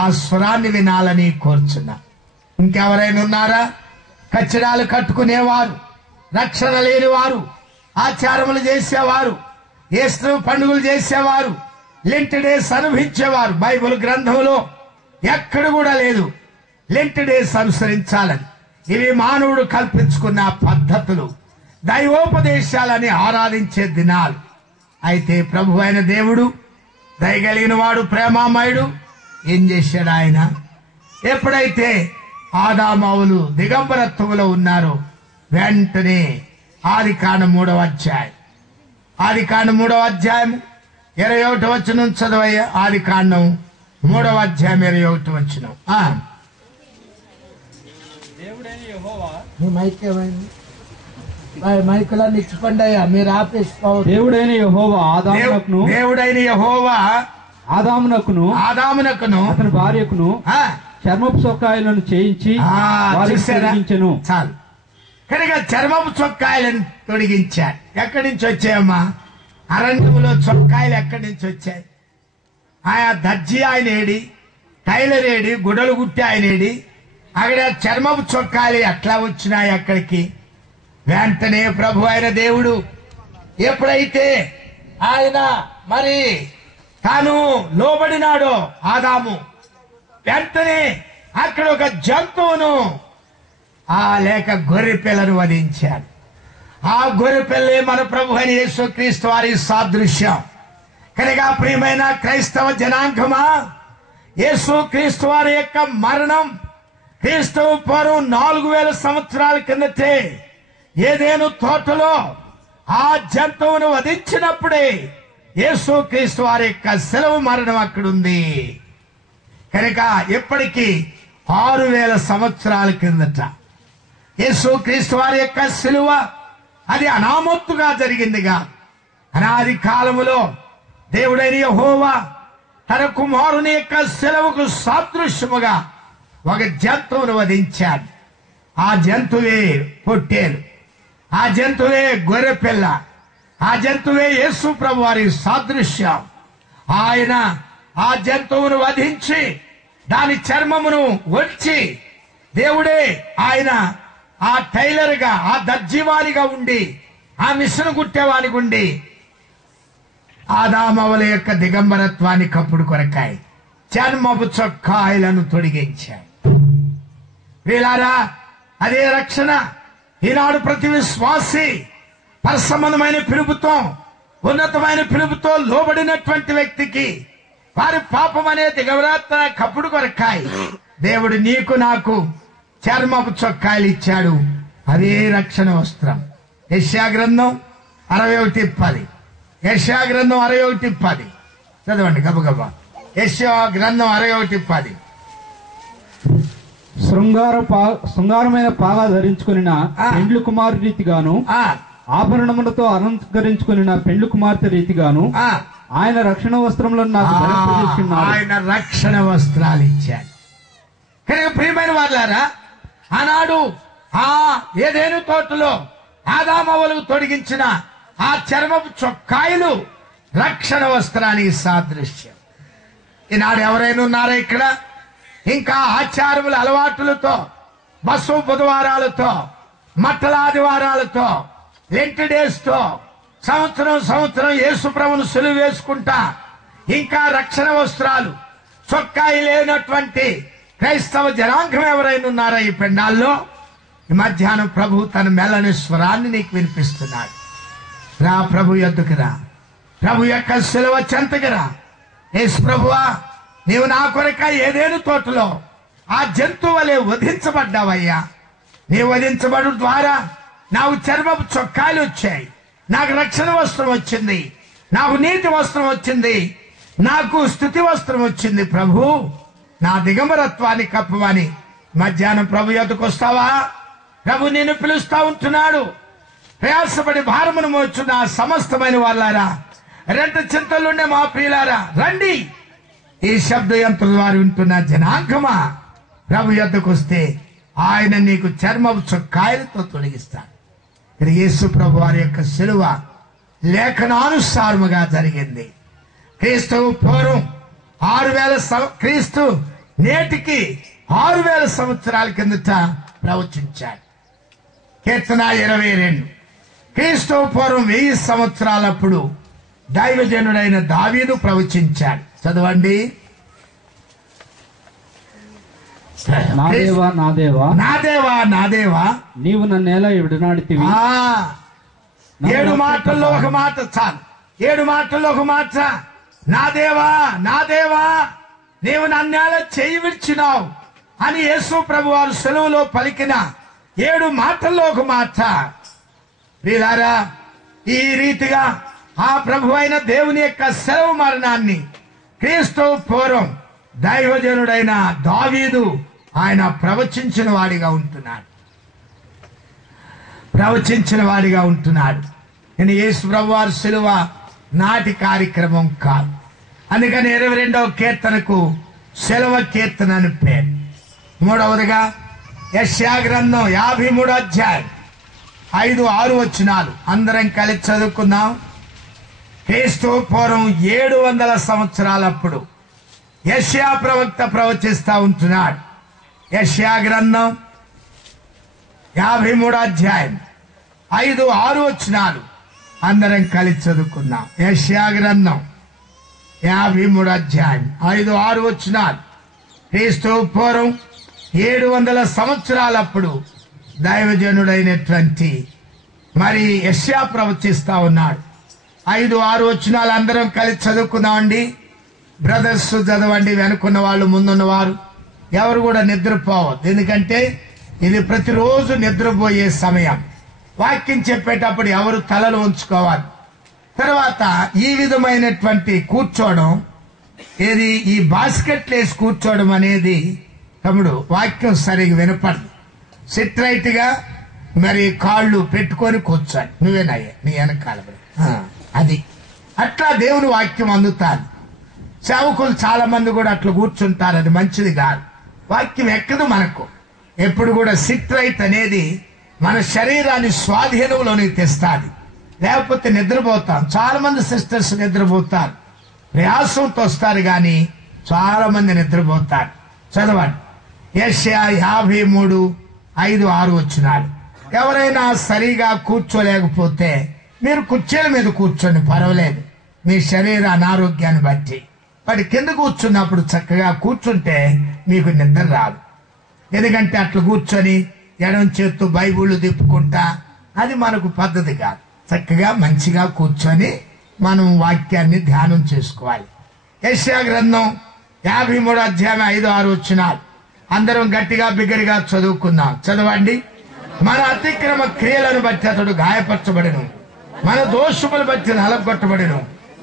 ఆ స్వరాన్ని వినాలని కోరుచున్నాం. ఇంకెవరైనా ఉన్నారా? కచ్చడాలు కట్టుకునేవారు, రక్షణ లేనివారు, ఆచారములు చేసేవారు, యేసు పండుగలు చేసేవారు, లెంట్ డేస్ అనుభవించేవారు. బైబిల్ గ్రంథంలో ఎక్కడ కూడా లేదు లెంట్ డేస్ అనుసరించాలని. ఇవి మానవుడు కల్పించుకున్న పద్ధతులు, దైవోపదేశాలని ఆరాధించే దినాలు. అయితే ప్రభు అయిన దేవుడు దయగలిగిన వాడు, ప్రేమామయుడు, ఏం చేశాడు? ఆయన ఎప్పుడైతే ఆదామవులు దిగంబరత్వంలో ఉన్నారో వెంటనే ఆదికాండం 3వ అధ్యాయం 21వ వచనం చదవయ్య. ఆదికాండం 3వ అధ్యాయం 21వ వచనం. దేవుడైన యెహోవా, మీ మైక్ ఏమైంది? మైకులన్నీ ఇచ్చిపోండి అయ్యా, మీరు ఆపేసుకోవాలి. దేవుడైన యెహోవా ఆదామునకును అతని భార్యకును చర్మపు సొక్కాయలను చేయించి వారికి తొడిగించెను. చాలు. కనుక చర్మపు చొక్కాయలను తొడిగించాడు. ఎక్కడి నుంచి వచ్చాయమ్మా? అరణ్యంలో చొక్కాయలు ఎక్కడి నుంచి వచ్చాయి? ఆయా దర్జీ ఆయన ఏడి, టైలర్ ఏడి, గుడలు గుట్టి ఆయన ఏడి, అక్కడ చర్మపు చొక్కాయలు ఎట్లా వచ్చినాయి అక్కడికి? వెంటనే ప్రభు అయిన దేవుడు ఎప్పుడైతే ఆయన మరి తాను లోబడినాడో ఆదాము, వెంటనే అక్కడ ఒక జంతువును లేక గొర్రె పిల్లను వధించాడు. ఆ గొర్రె పిల్లే మన ప్రభు అయిన యేసుక్రీస్తు వారి సాదృశ్యం. కనుక ప్రియమైన క్రైస్తవ జనాంగమా, యేసుక్రీస్తు వారి యొక్క మరణం క్రీస్తు పూర్వం 4000 సంవత్సరాల కిందటే ఏదేను తోటలో ఆ జంతువును వధించినప్పుడే యేసుక్రీస్తు వారి యొక్క సెలవు మరణం అక్కడుంది. కనుక ఎప్పటికీ 6000 సంవత్సరాల కిందట యేసుక్రీస్తు వారి యొక్క సిలువ అది అనామత్తుగా జరిగిందిగా. అనాది కాలములో దేవుడైన యెహోవా తన కుమారుని యొక్క సెలవుకు సాదృశ్యముగా ఒక జంతువును వధించాడు. ఆ జంతువే పొట్టేలు, ఆ జంతువే గొర్రె పిల్ల, ఆ జంతువే యేసు ప్రభు వారి సాదృశ్యం. ఆయన ఆ జంతువును వధించి దాని చర్మమును వచ్చి దేవుడే ఆయన ఆ టైలర్ గా, ఆ దర్జీవానిగా ఉండి, ఆ మిషన్ కుట్టేవానికి ఉండి ఆదామవల యొక్క దిగంబరత్వాన్ని కప్పుడు కొరకాయి చర్మపు చొక్కాయలను తొడిగించాయి. వీలారా, అదే రక్షణ ఈనాడు ప్రతి విశ్వాసి పరసంబంధమైన పిలుపుతో, ఉన్నతమైన పిలుపుతో లోబడినటువంటి వ్యక్తికి వారి పాపం అనే దిగంబరత్వ కప్పుడు కొరకాయి దేవుడు నీకు నాకు చర్మపు చొక్కాయలు ఇచ్చాడు. అదే రక్షణ వస్త్రం. యెషయా గ్రంథం 61:10. యెషయా గ్రంథం 61:10 చదవండి గబగబా. యెషయా గ్రంథం 61:10. శృంగారమైన పాగా ధరించుకుని పెండ్లు కుమారు రీతిగాను, ఆభరణములతో అలంకరించుకుని పెండ్లు కుమార్తె రీతిగాను ఆయన రక్షణ వస్త్రములను నాకు ధరింపజేస్తున్నాడు. ఆయన రక్షణ వస్త్రాలు ఇచ్చాడు. కనుక ప్రియమైన వాళ్ళారా, ఆనాడు ఏదేను తోటలో ఆదామవలకు తొడిగించిన ఆ చర్మపు చొక్కాయలు రక్షణ వస్త్రానికి సాదృశ్యం. ఈనాడు ఎవరైనా ఉన్నారా ఇక్కడ? ఇంకా ఆచారముల అలవాటులతో, బస్సు బుధవారాలతో, మట్టల ఆదివారాలతో, లెంట్ డేస్ తో సంవత్సరం యేసు ప్రభువును సిలువ వేసుకుంటా ఇంకా రక్షణ వస్త్రాలు చొక్కాయి లేనటువంటి క్రైస్తవ జనాంగం ఎవరైనా ఉన్నారా ఈ పెండాల్లో? ఈ మధ్యాహ్నం ప్రభు తన మెల్లని స్వరాన్ని నీకు వినిపిస్తున్నాడు. రా ప్రభు యొద్దకు రా, ప్రభు యొక్క సిలువ చెంతకి రా. యేసు ప్రభువా, నీవు నా కొరక ఏదేను తోటలో ఆ జంతువు వలె వధించబడ్డావయ్యా. నీ వధించబడు ద్వారా నాకు చర్మపు చొక్కాయలు వచ్చాయి, నాకు రక్షణ వస్త్రం వచ్చింది, నాకు నీతి వస్త్రం వచ్చింది, నాకు స్తుతి వస్త్రం వచ్చింది. ప్రభు, నా దిగంబరత్వాన్ని కప్పవని మధ్యాహ్నం ప్రభు యొద్దకు వస్తావా? ప్రభు నిన్ను పిలుస్తా ఉంటున్నాడు. ప్రయాసపడి భారమును మోచున్న సమస్తమైన వాళ్ళారా, రెంట చింతలుండే మా ప్రియులారా, రండి. ఈ శబ్ద యంత్రం వారు వింటున్న జనాంగమా, ప్రభు యొద్దకు వస్తే ఆయన నీకు చర్మపు చొక్కాయలతో తొలగిస్తాడు. యేసు ప్రభు వారి యొక్క సిలువ లేఖనానుసారముగా జరిగింది. క్రీస్తు పూర్వం 6000 క్రీస్తు నేటికి 6000 సంవత్సరాల కిందట ప్రవచించాడు. కీర్తన 22. క్రీస్తు పూర్వం 1000 సంవత్సరాలప్పుడు దైవజనుడైన దావీదు ప్రవచించాడు. చదవండి. నా దేవా నా దేవా, నా దేవా నా దేవా, నీవు నన్నేలా విడనాడితివి. 7 మాటల్లో ఒక మాట చాలు. 7 మాటల్లో ఒక మాట. నా దేవా నా దేవా, నీవు నన్నేలా చేయి విడిచినావు అని యేసు ప్రభు వారు సెలవులో పలికిన 7 మాటల్లో ఒక మాట. వీలారా, ఈ రీతిగా ఆ ప్రభు అయిన దేవుని యొక్క సెలవు మరణాన్ని క్రీస్తు పూర్వం దైవజనుడైన దావీదు ఆయన ప్రవచించిన వాడిగా ఉంటున్నాడు. నేను యేసు ప్రభు వారి సిలువ నాటి కార్యక్రమం కాదు. అందుకని 22వ కీర్తనకు సెలవ కీర్తన అని పేరు. 3వదిగా యెషయా గ్రంథం 53వ అధ్యాయం 5, 6 వచనాలు అందరం కలిసి చదువుకుందాం. క్రీస్తు పూర్వం 700 సంవత్సరాలప్పుడు యెషయా ప్రవక్త ప్రవచిస్తా ఉంటున్నాడు. యెషయా గ్రంథం 53వ అధ్యాయం 5, 6 వచనాలు అందరం కలిసి చదువుకుందాం. యెషయా గ్రంథం 53వ అధ్యాయం 5, 6 వచనాలు. క్రీస్తు పూర్వం 700 సంవత్సరాలప్పుడు దైవజనుడైనటువంటి మరి యెషయా ప్రవచిస్తా ఉన్నాడు. 5, 6 వచనాలు అందరం కలిసి చదువుకుందామండి. బ్రదర్స్ చదవండి, వెనుకున్న వాళ్ళు ముందున్న వారు ఎవరు కూడా నిద్రపోవద్దు. ఎందుకంటే ఇది ప్రతిరోజు నిద్రపోయే సమయం. వాక్యం చెప్పేటప్పుడు ఎవరు తలలు ఉంచుకోవాలి. తర్వాత ఈ విధమైనటువంటి కూర్చోవడం, ఏది ఈ బాస్కెట్లు వేసి కూర్చోవడం అనేది తమ్ముడు వాక్యం సరిగా వినపడదు. సిట్ రైట్ గా మరి కాళ్ళు పెట్టుకొని కూర్చోండి. నువ్వేనయ్యా నీ వెనకాల అది అట్లా దేవుని వాక్యం అందుతాను. సేవకులు చాలా మంది కూడా అట్లా కూర్చుంటారు. అది మంచిది కాదు. వాక్యం ఎక్కదు మనకు. ఎప్పుడు కూడా సిట్ రైట్ అనేది మన శరీరాన్ని స్వాధీనంలోనికి తెస్తాది. లేకపోతే నిద్రపోతాం. చాలా మంది సిస్టర్స్ నిద్రపోతారు, ప్రయాసంతో వస్తారు, కానీ చాలా మంది నిద్రపోతారు. చదవండి. యెషయా 53, 5, 6 వచనాలు. ఎవరైనా సరిగా కూర్చోలేకపోతే మీరు కుర్చీల మీద కూర్చోండి, పర్వాలేదు. మీ శరీర అనారోగ్యాన్ని బట్టి వాటి కింద కూర్చున్నప్పుడు చక్కగా కూర్చుంటే మీకు నిద్ర రాదు. ఎందుకంటే అట్లా కూర్చొని ఎడం చేత్తు బైబిళ్ళు తిప్పుకుంటా అది మనకు పద్ధతి కాదు. చక్కగా మంచిగా కూర్చొని మనం వాక్యాన్ని ధ్యానం చేసుకోవాలి. యెషయా గ్రంథం 53వ అధ్యాయం 5, 6 వచనాలు అందరం గట్టిగా బిగ్గరగా చదువుకుందాం. చదవండి. మన అతిక్రమ క్రియలను బట్టి అతడు గాయపరచబడెను, మన దోషములు బట్టి నలగొట్టబడెను,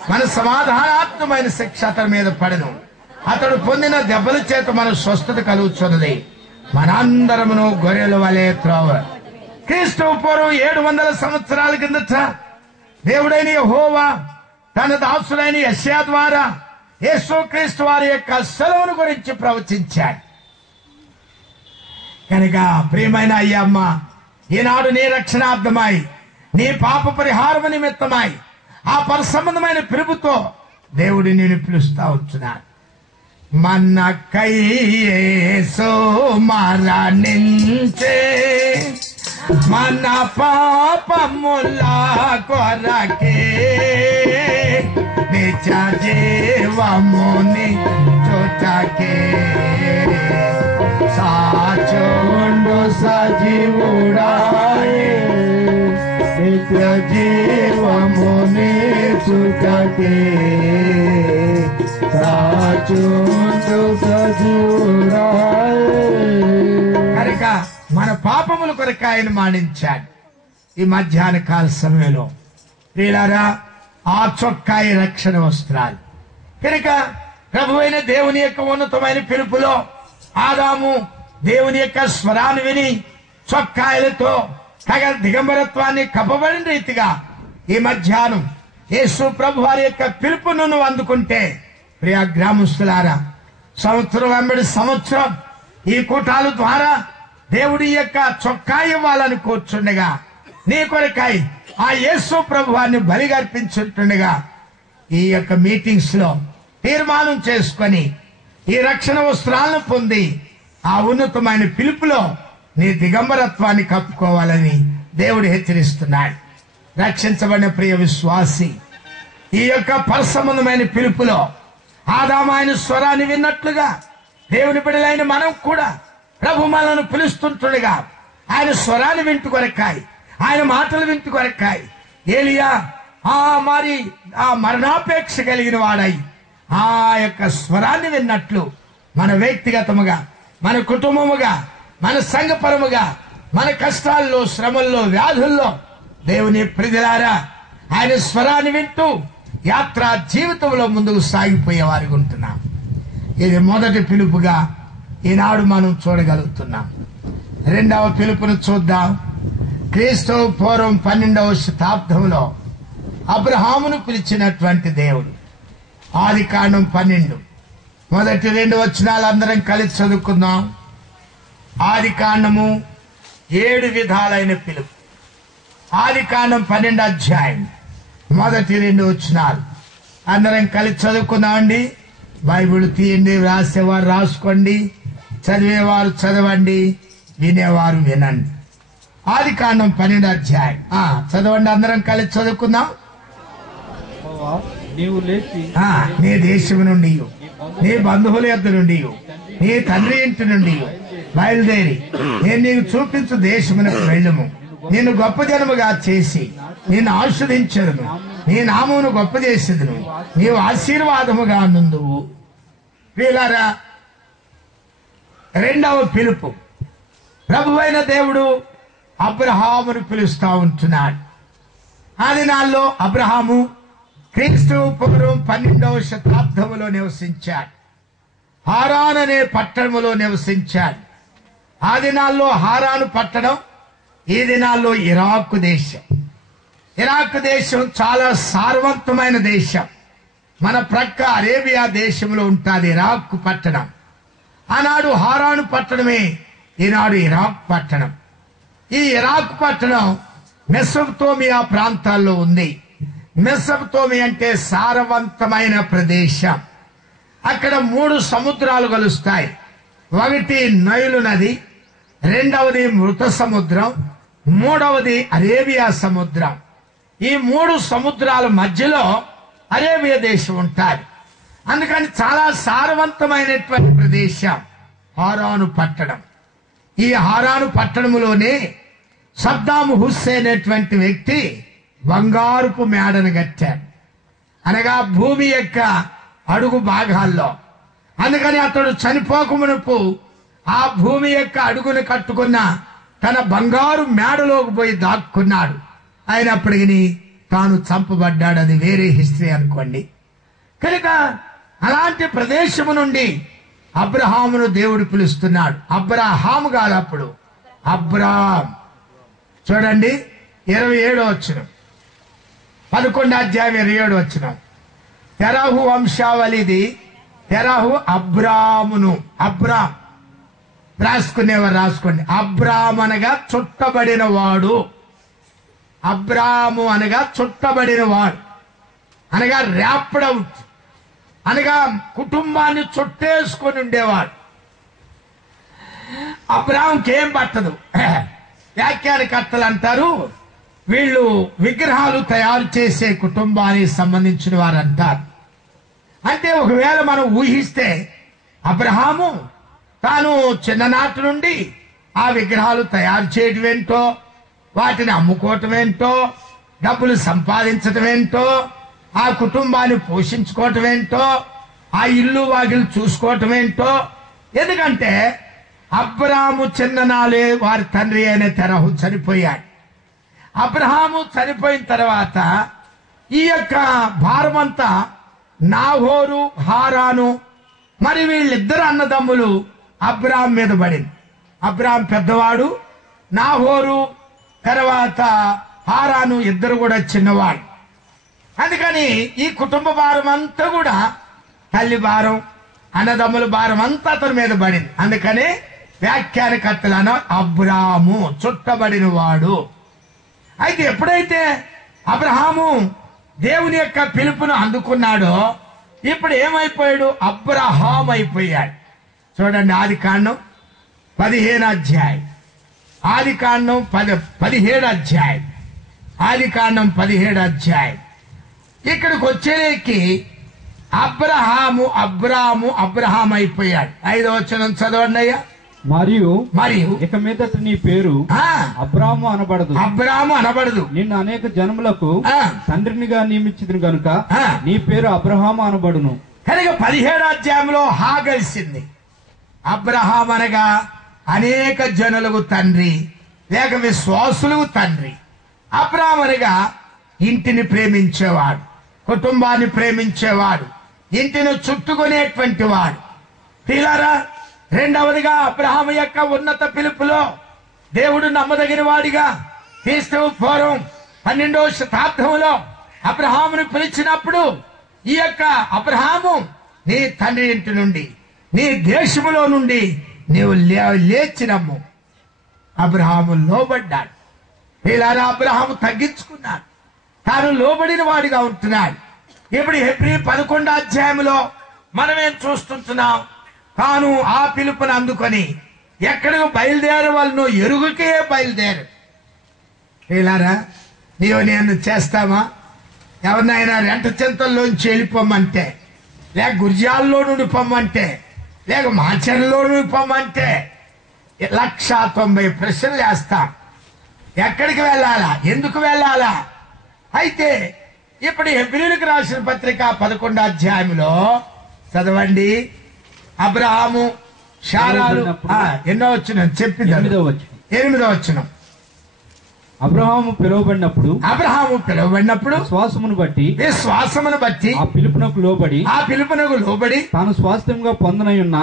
మన సమాధానాత్మకమైన శిక్ష అతని మీద పడెను. అతడు పొందిన దెబ్బల చేత మన స్వస్థత కలుగుతున్నది. మనందరమును గొర్రెల వలె త్రోవ. క్రీస్తు పూర్వం 700 సంవత్సరాల కిందట దేవుడైన యెహోవా తన దాసుడైన యెషయా ద్వారా యేసుక్రీస్తు వారి యొక్క సెలవును గురించి ప్రవచించాడు. కనుక ప్రియమైన అయ్యమ్మ, ఈనాడు నీ రక్షణార్థమై, నీ పాప పరిహారం నిమిత్తమై ఆ పరసంబంధమైన పిలుపుతో దేవుడు నిన్ను పిలుస్తా ఉంటున్నాడు. మనకై యేసు మరణించే, మన పాపముల కొరకే నిత్య జీవముని చుటకే సాచుండు సజీవుడాయే నిత్య జీవముని చుటకే సాచుండు సజీవుడాయే. కనుక మన పాపముల కొరకు ఆయన మరణించాడు. ఈ మధ్యాహ్న కాల సమయంలో ప్రియులారా, ఆ చొక్కాయి రక్షణ వస్త్రాలు. కనుక ప్రభువైన దేవుని యొక్క ఉన్నతమైన పిలుపులో ఆదాము దేవుని యొక్క స్వరాన్ని విని చొక్కాయలతో తగ దిగంబరత్వాన్ని కప్పబడిన రీతిగా ఈ మధ్యాహ్నం యేసు ప్రభు వారి యొక్క పిలుపును నువ్వు అందుకుంటే, ప్రియ గ్రామస్తులారా, సంవత్సరం వెంబడి సంవత్సరం ఈ కూటాల ద్వారా దేవుడి యొక్క చొక్కాయి ఇవ్వాలని కూర్చుండగా, నీ కొరకై ఆ యేసు ప్రభు వారిని బలిగా అర్పించుంటుండగా ఈ యొక్క మీటింగ్స్ లో తీర్మానం చేసుకొని ఈ రక్షణ వస్త్రాలను పొంది ఆ ఉన్నతమైన పిలుపులో నీ దిగంబరత్వాన్ని కప్పుకోవాలని దేవుడు హెచ్చరిస్తున్నాడు. రక్షించబడిన ప్రియ విశ్వాసి, ఈ యొక్క పరసంబంధమైన పిలుపులో ఆదాము ఆయన స్వరాన్ని విన్నట్లుగా దేవుని బిడ్డలైన మనం కూడా ప్రభు మనల్ని పిలుస్తుంటుండగా ఆయన స్వరాన్ని వింటూ కొరకాయి, ఆయన మాటలు వింటూ కొరకాయి ఏలియా మరి ఆ మరణాపేక్ష కలిగిన వాడై ఆ యొక్క స్వరాన్ని విన్నట్లు మన వ్యక్తిగతముగా, మన కుటుంబముగా, మన సంఘపరముగా, మన కష్టాల్లో, శ్రమల్లో, వ్యాధుల్లో దేవుని ప్రజలారా ఆయన స్వరాన్ని వింటూ యాత్రా జీవితంలో ముందుకు సాగిపోయే వారికి ఉంటున్నాం. ఇది మొదటి పిలుపుగా ఈనాడు మనం చూడగలుగుతున్నాం. రెండవ పిలుపును చూద్దాం. క్రీస్తు పూర్వం 12వ శతాబ్దంలో అబ్రహామును పిలిచినటువంటి దేవుడు. ఆదికాండం 12 మొదటి 2 వచనాలు అందరం కలిసి చదువుకుందాం. ఆదికాండము 7 విధాలైన పిలుపు. ఆదికాండం 12వ అధ్యాయం మొదటి 2 వచనాలు అందరం కలిసి చదువుకుందామండి. బైబిల్ తీయండి, రాసేవారు రాసుకోండి, చదివేవారు చదవండి, వినేవారు వినండి. ఆదికాండం 12వ అధ్యాయం చదవండి, అందరం కలిసి చదువుకుందాం. నీవు లేచి నీ దేశం నుండి, నీ బంధువుల యొద్ద నుండి, నీ తండ్రి ఇంటి నుండి బయలుదేరి నేను నీకు చూపించు దేశమునకు వెళ్ళుము. నిన్ను గొప్ప జనముగా చేసి నిన్ను ఆశీర్వదించెదను, నీ నామమును గొప్ప చేసేదను, నీవు ఆశీర్వాదముగా నుందువు. ప్రియులారా, రెండవ పిలుపు. ప్రభువైన దేవుడు అబ్రహామును పిలుస్తా ఉంటున్నాడు. ఆ దినాల్లో అబ్రహాము క్రీస్తు పూర్వం 12వ శతాబ్దములో నివసించాడు. హారాన్ అనే పట్టణములో నివసించాడు. ఆ దినాల్లో హారాను పట్టణం ఈ దినాల్లో ఇరాక్ దేశం. ఇరాక్ దేశం చాలా సారవంతమైన దేశం. మన ప్రక్క అరేబియా దేశంలో ఉంటుంది ఇరాక్ పట్టణం. ఆనాడు హారాను పట్టణమే ఈనాడు ఇరాక్ పట్టణం. ఈ ఇరాక్ పట్టణం మెసొపొతేమియా ప్రాంతాల్లో ఉంది. మెసొపొతేమియా అంటే సారవంతమైన ప్రదేశం. అక్కడ 3 సముద్రాలు కలుస్తాయి. ఒకటి నైలు నది, రెండవది మృత సముద్రం, మూడవది అరేబియా సముద్రం. ఈ 3 సముద్రాల మధ్యలో అరేబియా దేశం ఉంటుంది. అందుకని చాలా సారవంతమైనటువంటి ప్రదేశం హారాను పట్టణం. ఈ హారాను పట్టణములోనే సద్దాం హుస్సేన్ అనేటువంటి వ్యక్తి బంగారుపు మేడను కట్టాడు, అనగా భూమి యొక్క అడుగు భాగాల్లో. అందుకని అతడు చనిపోకమునుపు ఆ భూమి యొక్క అడుగును కట్టుకున్న తన బంగారు మేడలోకి పోయి దాక్కున్నాడు. అయినప్పటికీ తాను చంపబడ్డాడు. అది వేరే హిస్టరీ అనుకోండి. కనుక అలాంటి ప్రదేశము నుండి అబ్రహామును దేవుడు పిలుస్తున్నాడు. అబ్రహాము కాదు, అప్పుడు అబ్రామ్. చూడండి 27వ వచనం, 11వ అధ్యాయం 27వ వచనం. తెరహు వంశావళిది, తెరహు అబ్రామును. అబ్రామ్ రాసుకునేవారు రాసుకోండి. అబ్రామ్ అనగా చుట్టబడిన వాడు. అబ్రాము అనగా చుట్టబడిన వాడు, అనగా ర్యాప్డౌట్, అనగా కుటుంబాన్ని చుట్టేసుకొని ఉండేవాడు. అబ్రాముకి ఏం పట్టదు. వ్యాఖ్యానకర్తలు అంటారు వీళ్ళు విగ్రహాలు తయారు చేసే కుటుంబానికి సంబంధించిన వారు అంటారు. అంటే ఒకవేళ మనం ఊహిస్తే అబ్రహాము తాను చిన్ననాటి నుండి ఆ విగ్రహాలు తయారు చేయటం ఏంటో, వాటిని అమ్ముకోవటం ఏంటో, డబ్బులు సంపాదించటం ఏంటో, ఆ కుటుంబాన్ని పోషించుకోవటం ఏంటో, ఆ ఇల్లు వాకిలు చూసుకోవటం ఏంటో. ఎందుకంటే అబ్రాము చిన్ననాలే వారి తండ్రి అయిన తెరహు చనిపోయాడు. అబ్రహాము చనిపోయిన తర్వాత ఈ యొక్క భారమంతా నాహోరు, హారాను, మరి వీళ్ళిద్దరు అన్నదమ్ములు అబ్రాం మీద పడింది. అబ్రాం పెద్దవాడు, నాహోరు తర్వాత హారాను ఇద్దరు కూడా చిన్నవాడు. అందుకని ఈ కుటుంబ భారం అంతా కూడా తల్లి భారం, అన్నదమ్ముల భారం అంతా అతని మీద పడింది. అందుకనే వ్యాఖ్యానకర్తలను అబ్రాము చుట్టబడిన వాడు. అయితే ఎప్పుడైతే అబ్రహాము దేవుని యొక్క పిలుపును అందుకున్నాడో ఇప్పుడు ఏమైపోయాడు? అబ్రహాం అయిపోయాడు. చూడండి ఆదికాండం 15వ అధ్యాయం, ఆదికాండం 17వ అధ్యాయం, ఆదికాండం 17వ అధ్యాయం. ఇక్కడికి వచ్చేకి అబ్రహాము అబ్రాము అబ్రహాం అయిపోయాడు. 5వ వచనం చదవండి అయ్యా. మరియు మరియు ఇక మీదట నీ పేరు అబ్రాము అనబడదు, అబ్రాము అనబడదు, నిన్ను అనేక జనములకు తండ్రినిగా నియమించింది కనుక నీ పేరు అబ్రహాము అనబడును. కనుక 17వ అధ్యాయంలో హా కలిసింది. అబ్రహాం అనగా అనేక జనులకు తండ్రి, లేక విశ్వాసులకు తండ్రి. అబ్రాహాం అనగా ఇంటిని ప్రేమించేవాడు, కుటుంబాన్ని ప్రేమించేవాడు, ఇంటిని చుట్టుకునేటువంటి వాడు. పిల్లరా, రెండవదిగా అబ్రహాము యొక్క ఉన్నత పిలుపులో దేవుడు నమ్మదగిన వాడిగా క్రీస్తు పూర్వం 12వ శతాబ్దంలో అబ్రహామును పిలిచినప్పుడు ఈ యొక్క అబ్రహాము నీ తండ్రి ఇంటి నుండి, నీ దేశములో నుండి నీవు లేచినమ్ము. అబ్రహాము లోబడ్డాడు. ఇలారా అబ్రహాము తగ్గించుకున్నాడు, తాను లోబడిన వాడిగా ఉంటున్నాడు. ఇప్పుడు హెబ్రీ 11వ అధ్యాయంలో మనమేం చూస్తుంటున్నాం? తాను ఆ పిలుపుని అందుకొని ఎక్కడికి బయలుదేరవాళ్ళను ఎరుగుకే బయలుదేరు. ఇలారా నీవు నేను చేస్తామా? ఎవరినైనా రెంట చింతల్లోంచి వెళ్ళిపోమంటే, లేక గుర్జాల్లో నుండి పొమ్మంటే, లేక మాచర్లో నుండి పొమ్మంటే 190 ప్రశ్నలు వేస్తాం. ఎక్కడికి వెళ్ళాలా? ఎందుకు వెళ్ళాలా? అయితే ఇప్పుడు హెబ్రీయులకు రాసిన పత్రిక 11వ అధ్యాయంలో చదవండి. అబ్రహాము శారాలు ఎన్నో వచనం చెప్పింది? 8వ వచనం. అబ్రహాము పిలువబడినప్పుడు విశ్వాసమును బట్టి ఆ పిలుపునకు లోబడి తాను స్వాస్థ్యంగా పొందనయున్న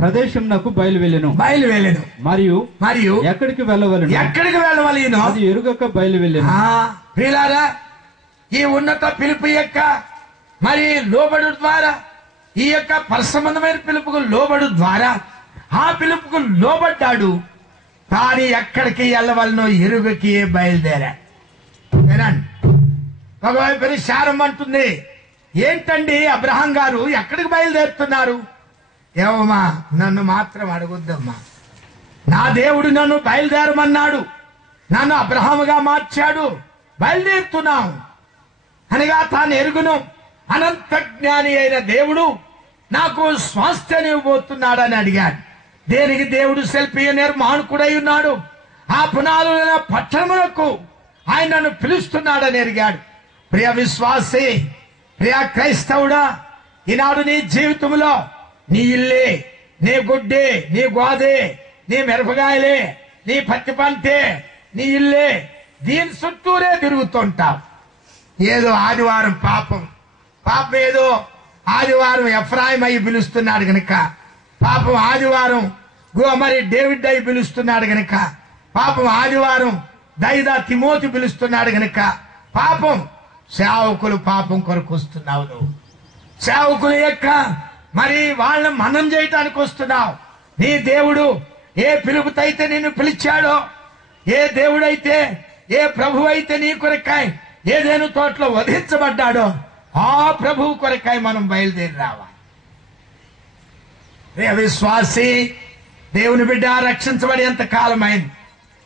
ప్రదేశంనకు బయలువెళ్ళెను. మరియు ఎక్కడికి వెళ్ళవలెను అది ఎరుగక బయలువెళ్ళెను. ప్రియులారా, ఈ ఉన్నత పిలుపు యొక్క మరి లోబడు ద్వారా, ఈ యొక్క పరసంబంధమైన పిలుపుకు లోబడు ద్వారా ఆ పిలుపుకు లోబడ్డాడు. తాను ఎక్కడికి వెళ్ళవలనో ఎరుగకి బయలుదేరాడు. ఒకవైపు శారం అంటుంది, ఏంటండి అబ్రహాం గారు ఎక్కడికి బయలుదేరుతున్నారు? ఏమమ్మా, నన్ను మాత్రం అడగొద్దమ్మా. నా దేవుడు నన్ను బయలుదేరమన్నాడు, నన్ను అబ్రహాముగా మార్చాడు, బయలుదేరుతున్నాం అనగా తాను ఎరుగును. అనంత జ్ఞాని అయిన దేవుడు నాకు స్వాస్థ్యాన్ని ఇవ్వబోతున్నాడని అడిగాడు. దేనికి? దేవుడు శిల్పి నిర్మాణకుడై ఉన్నాడు. ఆ పునాదుల పట్టణములకు ఆయన నన్ను పిలుస్తున్నాడని ఎరిగాడు. ప్రియ విశ్వాసి, ప్రియ క్రైస్తవుడా, ఈనాడు నీ జీవితంలో నీ ఇల్లే, నీ గుడ్డే, నీ గోదే, నీ మిరపకాయలే, నీ పత్తి పంటే, నీ ఇల్లే, దీని చుట్టూరే తిరుగుతుంటావు. ఏదో ఆదివారం పాపం ఏదో ఆదివారం ఎఫ్రాయిం అయి పిలుస్తున్నాడు గనక, పాపం ఆదివారం మరి డేవిడ్ అయి పిలుస్తున్నాడు గనక, పాపం ఆదివారం దైదా తిమోతి పిలుస్తున్నాడు గనక, పాపం సేవకులు పాపం కొరకు వస్తున్నావు. నువ్వు సేవకుల యొక్క మరి వాళ్ళని మనం చేయటానికి వస్తున్నావు. నీ దేవుడు ఏ పిలుపుతైతే నిన్ను పిలిచాడో, ఏ దేవుడైతే, ఏ ప్రభు అయితే నీ కొరకాయ ఏదేను తోటలో వధించబడ్డాడో ఆ ప్రభువు కొరకాయ మనం బయలుదేరి రావాలి. విశ్వాసి, దేవుని బిడ్డ రక్షించబడేంత కాలమైంది.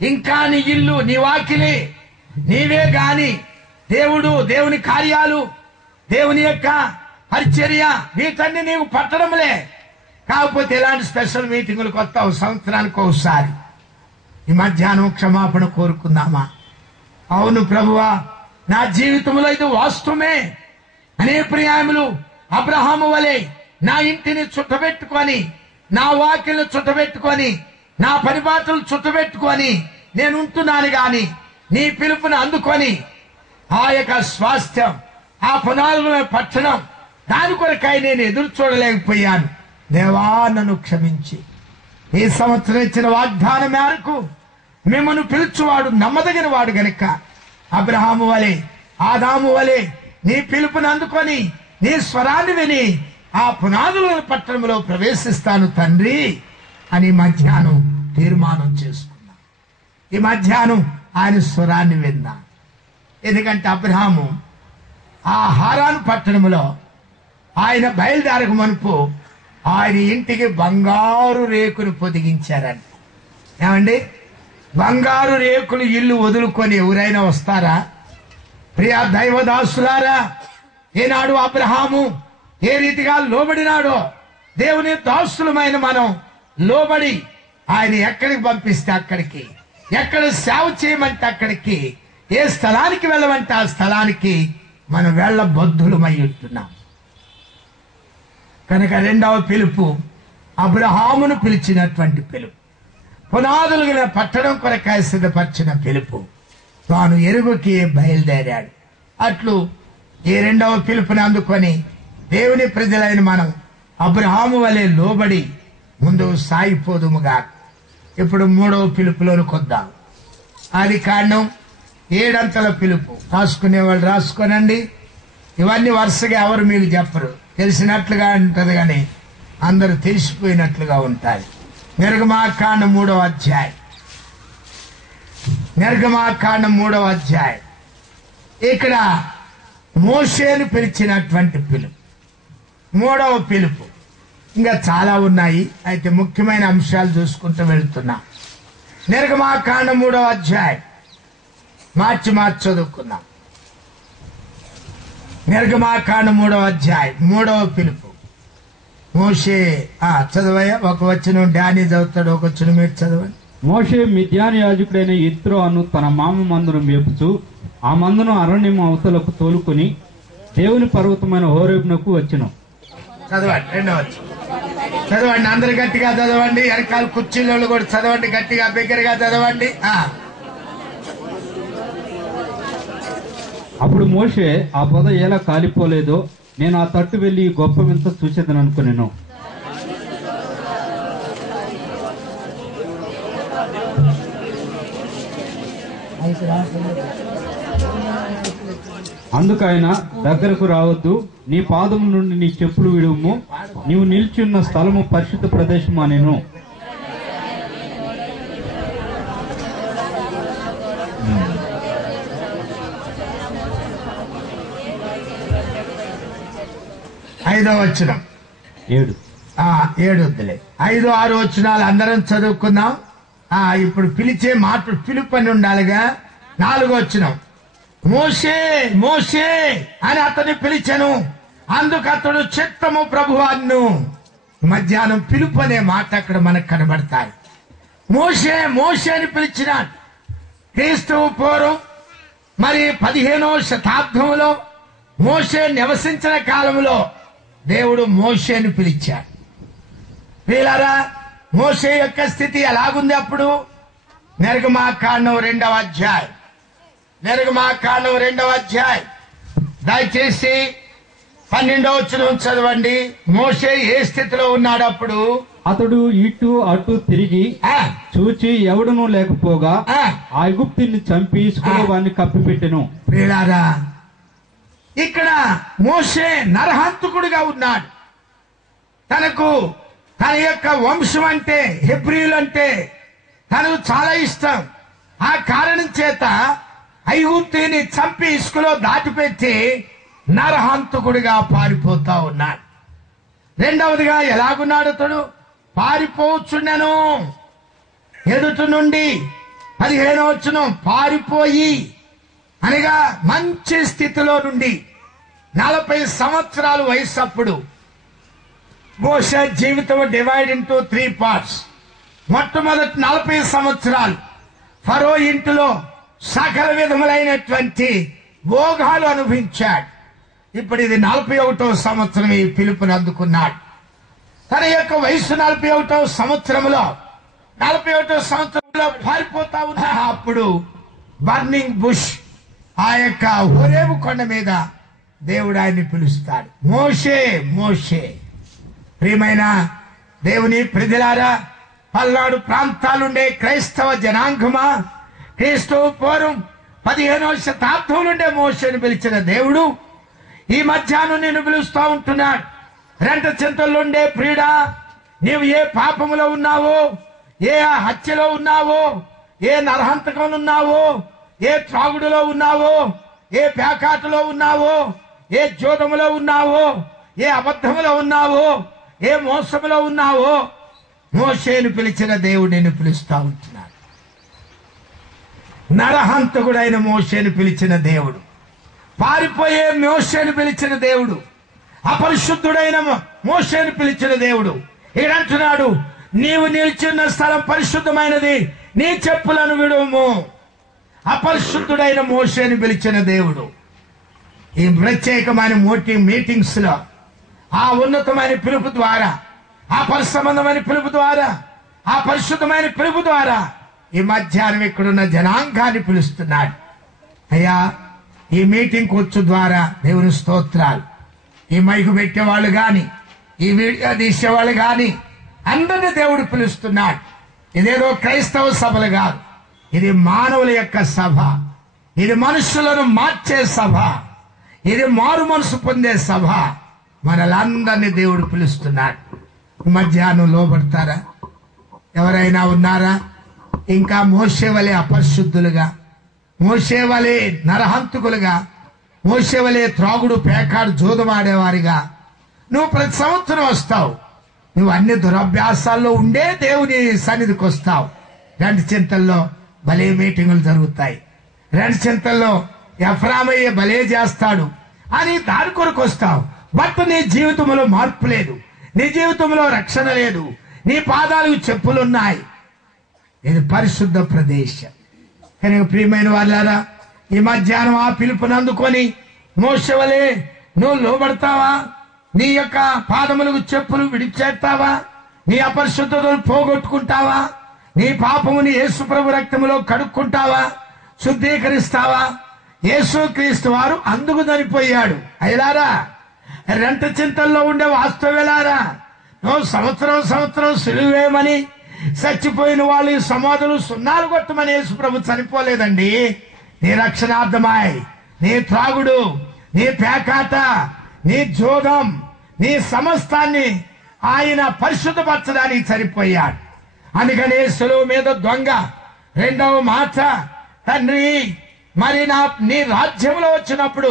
ఇంకా నీ ఇల్లు, నీ వాకిలి నీవే గాని దేవుడు, దేవుని కార్యాలు, దేవుని యొక్క పరిచర్య వీటన్ని నీవు పట్టడంలే. కాకపోతే ఇలాంటి స్పెషల్ మీటింగులకు వస్తావు సంవత్సరానికి ఒకసారి. ఈ మధ్యాహ్నం క్షమాపణ కోరుకుందామా? అవును ప్రభువా, నా జీవితంలో ఇది వాస్తవమే. అనేక పర్యాయములు అబ్రహాము వలె నా ఇంటిని చుట్టబెట్టుకొని, నా వాకిల్ని చుట్టబెట్టుకొని, నా పరిపాటలు చుట్టబెట్టుకొని నేను ఉంటున్నాను గాని నీ పిలుపుని అందుకొని ఆ యొక్క స్వాస్థ్యం, ఆ పునాదుల పట్టణం, దాని కొరకై నేను ఎదురు చూడలేకపోయాను. దేవా, నన్ను క్షమించి ఈ సంవత్సరం ఇచ్చిన వాగ్దానం మేరకు మిమ్మల్ని పిలుచువాడు నమ్మదగిన వాడు గనుక అబ్రహాము వలె, ఆదాము వలె నీ పిలుపుని అందుకొని నీ స్వరాన్ని విని ఆ పునాదుల పట్టణంలో ప్రవేశిస్తాను తండ్రి అని మధ్యాహ్నం తీర్మానం చేసుకున్నాం. ఈ మధ్యాహ్నం ఆయన స్వరాన్ని విందాం. ఎందుకంటే అబ్రహాము ఆ హారాను పట్టణంలో ఆయన బయలుదేరక మునుపు ఆయన ఇంటికి బంగారు రేకులు పొదిగించారంట. ఏమండి, బంగారు రేకులు ఇల్లు వదులుకొని ఎవరైనా వస్తారా? ప్రియ దైవదాసులారా, ఈనాడు అబ్రహాము ఏ రీతిగా లోబడినాడో, దేవుని దాసులమైన మనం లోబడి ఆయన ఎక్కడికి పంపిస్తే అక్కడికి, ఎక్కడ సేవ చేయమంటే అక్కడికి, ఏ స్థలానికి వెళ్ళమంటే ఆ స్థలానికి మనం వెళ్ళబద్ధులమై ఉంటున్నాం. కనుక రెండవ పిలుపు అబ్రహామును పిలిచినటువంటి పిలుపు, పునాదులు పట్టడం కొరకాయ సిద్ధపరిచిన పిలుపు. తాను ఎరుగుకి బయలుదేరాడు. అట్లు ఈ రెండవ పిలుపుని అందుకొని దేవుని ప్రజలైన మనం అబ్రహాము వలె లోబడి ముందుకు సాగిపోదుముగా. ఇప్పుడు మూడవ పిలుపులోనికి వద్దాం. ఆదికాండం 7 అంతల పిలుపు. రాసుకునే వాళ్ళు రాసుకోనండి. ఇవన్నీ వరుసగా ఎవరు మీకు చెప్పరు, తెలిసినట్లుగా ఉంటది కానీ అందరూ తెలిసిపోయినట్లుగా ఉంటాయి. నిర్గమాకాండం 3వ అధ్యాయం నిర్గమాకాండం 3వ అధ్యాయం. ఇక్కడ మోషేను పిలిచినటువంటి పిలుపు, 3వ పిలుపు. ఇంకా చాలా ఉన్నాయి, అయితే ముఖ్యమైన అంశాలు చూసుకుంటూ వెళ్తున్నాం. నిర్గమాకాండం 3వ అధ్యాయం మార్చి చదువుకున్నాం. నిర్గమాకాండం 3వ అధ్యాయం 3వ పిలుపు. మోషే చదవయ్యా. ఒక వచనం డానీ చదువుతాడు, ఒక వచనం మీరు చదవండి. మోషే మిద్యాను యాజకుడైన యిత్రో అను తన మామ మందును మేపుచు ఆ మందును అరణ్యం అవతలకు తోలుకొని దేవుని పర్వతమైన హోరేబునకు వచ్చెను. చదవండి, 2వ వచనం చదవండి. అందరు గట్టిగా చదవండి. వెనకాల కుర్చీలో కూడా చదవండి, గట్టిగా బిగ్గరగా చదవండి. అప్పుడు మోషే ఆ పొద ఎలా కాలిపోలేదో నేను ఆ తట్టు వెళ్లి గొప్ప వింత చూసేదని అనుకునేను. అందుకైన దగ్గరకు రావద్దు, నీ పాదము నుండి నీ చెప్పులు విడుము, నీవు నిల్చున్న స్థలము పరిశుద్ధ ప్రదేశము అనేను. ఐదవ వచనం 7 వద్దులే, 5, 6 వచనాలు అందరం చదువుకుందాం. ఇప్పుడు పిలిచే మాట పిలుపు అని ఉండాలిగా. 4వ వచనం, మోషే మోషే అని అతన్ని పిలిచెను, అందుకు అతడు చిత్తము ప్రభువాన్ను. మధ్యాహ్నం పిలుపు అనే మాట అక్కడ మనకు కనబడతాయి. మోషే మోషే అని పిలిచినాడు. క్రీస్తువు పూర్వం మరి 15వ శతాబ్దంలో మోషే నివసించిన కాలంలో దేవుడు మోషేని పిలిచాడు. వీళ్ళారా, మోషే యొక్క స్థితి ఎలాగుంది అప్పుడు? నిర్గమాకాండం 2వ అధ్యాయం, నిర్గమాకాండం 2వ అధ్యాయం దయచేసి 12వ వచనం చదవండి. మోషే ఏ స్థితిలో ఉన్నాడు అప్పుడు? అతడు ఇటు అటు తిరిగి చూచి ఎవడునూ లేకపోగా ఆ ఐగుప్తుని చంపి వాడిని కప్పిపెట్టెను. వీళ్ళారా, ఇక్కడ మోషే నరహంతకుడిగా ఉన్నాడు. తనకు తన యొక్క వంశం అంటే, హెబ్రీయులు అంటే తనకు చాలా ఇష్టం. ఆ కారణం చేత ఐగుప్తుని చంపి ఇసుకలో దాటిపెట్టి నరహంతకుడిగా పారిపోతా ఉన్నాడు. రెండవదిగా ఎలాగున్నాడు అతడు? పారిపోచుండెను. ఎదుటి నుండి 15వ వచనం, పారిపోయి అనగా మంచి స్థితిలో నుండి 40 సంవత్సరాల వయసు అప్పుడు మోషే జీవితం డివైడ్ ఇంటూ 3 పార్ట్స్. మొట్టమొదటి 40 సంవత్సరాలు ఫరో ఇంటిలో సకల విధములైనటువంటి భోగాలు అనుభవించాడు. ఇప్పుడు ఇది 41వ సంవత్సరం ఈ పిలుపుని అందుకున్నాడు. తన యొక్క వయసు 41వ సంవత్సరంలో పారిపోతా ఉన్నా. అప్పుడు బర్నింగ్ బుష్, ఆ యొక్క హోరేబు కొండ మీద దేవుడు ఆయన్ని పిలుస్తాడు, మోషే మోషే. ప్రియమైన దేవుని ప్రజలారా, పల్నాడు ప్రాంతాలుండే క్రైస్తవ జనాంగమా, క్రీస్తు పూర్వం 15వ శతాబ్దం నుండే మోషేని పిలిచిన దేవుడు ఈ మధ్యాహ్నం నేను పిలుస్తా ఉంటున్నాడు. రెంట చింతలుండే ప్రియుడా, నీవు ఏ పాపములో ఉన్నావో, ఏ హత్యలో ఉన్నావో, ఏ నరహంతకంలో ఉన్నావో, ఏ త్రాగుడులో ఉన్నావో, ఏ పేకాటలో ఉన్నావో, ఏ జోదములో ఉన్నావో, ఏ అబద్ధములో ఉన్నావో, ఏ మోసములో ఉన్నావో, మోషేను పిలిచిన దేవుడు నేను పిలుస్తా ఉంటున్నాడు. నరహంతకుడైన మోషేను పిలిచిన దేవుడు, పారిపోయే మోషేను పిలిచిన దేవుడు, అపరిశుద్ధుడైన మోషేను పిలిచిన దేవుడు ఇడంటున్నాడు, నీవు నిల్చున్న స్థలం పరిశుద్ధమైనది, నీ చెప్పులను విడుము. అపరిశుద్ధుడైన మోషేను పిలిచిన దేవుడు ఈ ప్రత్యేకమైన మీటింగ్స్ లో, ఆ ఉన్నతమైన పిలుపు ద్వారా, ఆ పరిసంబంధమైన పిలుపు ద్వారా, ఆ పరిశుద్ధమైన పిలుపు ద్వారా ఈ మధ్యాహ్నం ఇక్కడున్న జనాంగాన్ని పిలుస్తున్నాడు. అయ్యా, ఈ మీటింగ్ కూర్చు ద్వారా దేవుని స్తోత్రాలు. ఈ మైకు పెట్టేవాళ్ళు గాని, ఈ వీడియో తీసేవాళ్ళు గాని అందరినీ దేవుడు పిలుస్తున్నాడు. ఇదేదో క్రైస్తవ సభలు కాదు, ఇది మానవుల యొక్క సభ, ఇది మనుషులను మార్చే సభ, ఇది మారు మనసు పొందే సభ. మనలందరినీ దేవుడు పిలుస్తున్నాడు. మధ్యాహ్నం లోబడతారా? ఎవరైనా ఉన్నారా? ఇంకా మోషే వలె అపరిశుద్ధులుగా, మోషే వలె నరహంతకులుగా, మోషే వలె త్రాగుడు పేకాడు జూదమాడేవారిగా నువ్వు ప్రతి సంవత్సరం వస్తావు. నువ్వు అన్ని దురభ్యాసాల్లో ఉండే దేవుని సన్నిధికి వస్తావు. 2 చింతల్లో భలే మీటింగులు జరుగుతాయి. 2 చింతల్లో ఎఫ్రామయ్య భలే చేస్తాడు అని దాని కొరకు వస్తావు. బట్ నీ జీవితంలో మార్పు లేదు, నీ జీవితంలో రక్షణ లేదు, నీ పాదాలకు చెప్పులున్నాయి. ఇది పరిశుద్ధ ప్రదేశం. కనుక ప్రియమైన వాళ్ళారా, ఈ మధ్యాహ్నం ఆ పిలుపుని అందుకొని మోషే వలె నువ్వు లోబడతావా? నీ యొక్క పాదములకు చెప్పులు విడిచేస్తావా? నీ అపరిశుద్ధతను పోగొట్టుకుంటావా? నీ పాపముని యేసు ప్రభు రక్తములో కడుక్కుంటావా? శుద్ధీకరిస్తావా? యేసుక్రీస్తు వారు అందుకు చనిపోయాడు. అయ్యారా, 2 చింతల్లో ఉండే వాస్తవేలారా, నువ్వు సంవత్సరం సిలువేమని చచ్చిపోయిన వాళ్ళు ఈ సమాధులు సున్నాలు కొట్టమని యేసు ప్రభు చనిపోలేదండి. నీ రక్షణార్థమై నీ త్రాగుడు, నీ పేకాట, నీ జోగం, నీ సమస్తాన్ని ఆయన పరిశుద్ధపరచడానికి చనిపోయాడు. అందుకనే సులువు మీద దొంగ 2వ మాట, తండ్రి మరి నీ రాజ్యంలో వచ్చినప్పుడు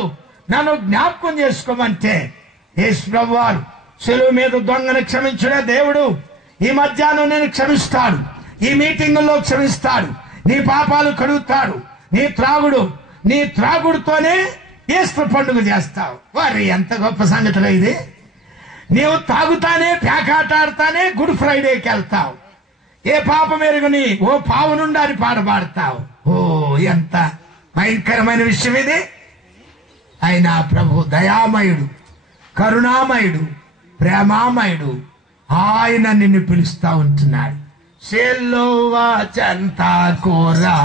నన్ను జ్ఞాపకం చేసుకోమంటే యేసు ప్రభు వారు సులువు మీద దొంగను క్షమించిన దేవుడు ఈ మధ్యాహ్నం నేను క్షమిస్తాడు. ఈ మీటింగుల్లో క్షమిస్తాడు. నీ పాపాలు కడుగుతాడు. నీ త్రాగుడుతోనే ఈస్టర్ పండుగ చేస్తావు. వారి ఎంత గొప్ప సంగతిలో ఇది. నీవు తాగుతానే, పేకాట ఆడతానే గుడ్ ఫ్రైడేకి వెళ్తావు. ఏ పాపం ఎరుగుని ఓ పావు నుండి అని పాట పాడతావు. ఓ ఎంత భయంకరమైన విషయం ఇది. ఆయన ప్రభు దయామయుడు, కరుణామయుడు, ప్రేమామయుడు. ఆయన నిన్ను పిలుస్తా ఉంటున్నాడు. సెల్లోవా చంతా కోరా,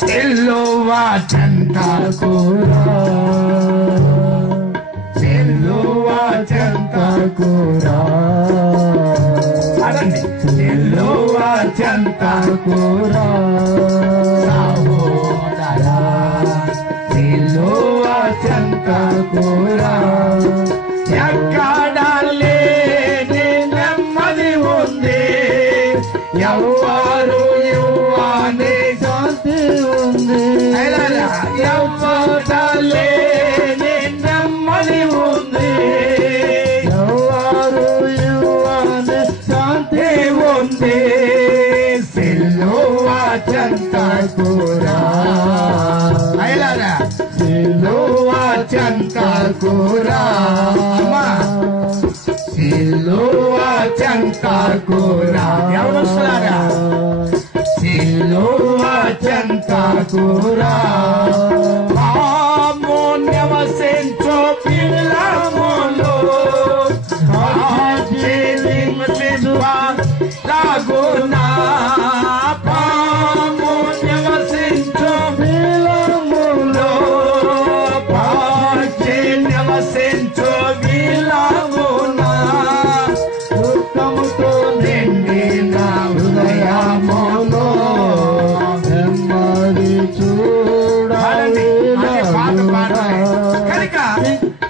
సెల్లోవా చంతా కోరా, సెల్లోవా చంతా కోరా, అదండి సెల్లోవా చంతా కోరా సహోదరా, సెల్లోవా చంతా కోరా. ఎక్కడాలే నెమ్మది ఉంది, ఎవ్వరు ఇవ్వని శాంతి ఉంది. ఎవ్వడాలే నెమ్మది ఉంది, ఎవ్వరు ఇవ్వని శాంతి ఉంది. సిలువ చెంత కూరా, సిలువ చెంత కూరా, సిలువ చెంత కూరా. ఎవరు వస్తున్నారా? సిలువ చెంత కూరా. పాము నివసించు పిల్లములు లాగునా, పాము నివసించు పిల్లములు పాచి నివసించు విలాగునా. దుఃఖముతో నిండిన హృదయములో నెమ్మది చూడాలి. కనుక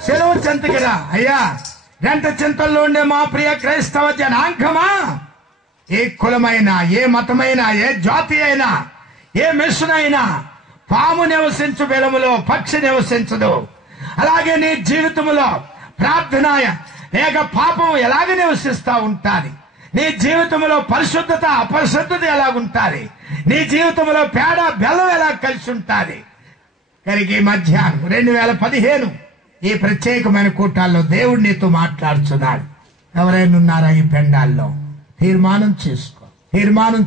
సెలవు చెంతకిరా అయ్యా. 2 చింతల్లో ఉండే మా ప్రియ క్రైస్తవ జనాంగమా, ఏ కులమైనా, ఏ మతమైనా, ఏ జాతి అయినా, ఏ మిషన్ అయినా పాము నివసించు బెలములో పక్షి నివసించదు. అలాగే నీ జీవితంలో ప్రార్థన లేక పాపం ఎలాగ నివసిస్తా ఉంటాది? నీ జీవితంలో పరిశుద్ధత అపరిశుద్ధత ఎలాగుంటాది? నీ జీవితంలో పేడ బెల్లం ఎలా కలిసి ఉంటాది? కనుక ఈ మధ్యాహ్నం 2015 ఈ ప్రత్యేకమైన కూటాల్లో దేవుడు నీతో మాట్లాడుతున్నాడు. ఎవరైనా ఉన్నారా ఈ పెండాల్లో? తీర్మానం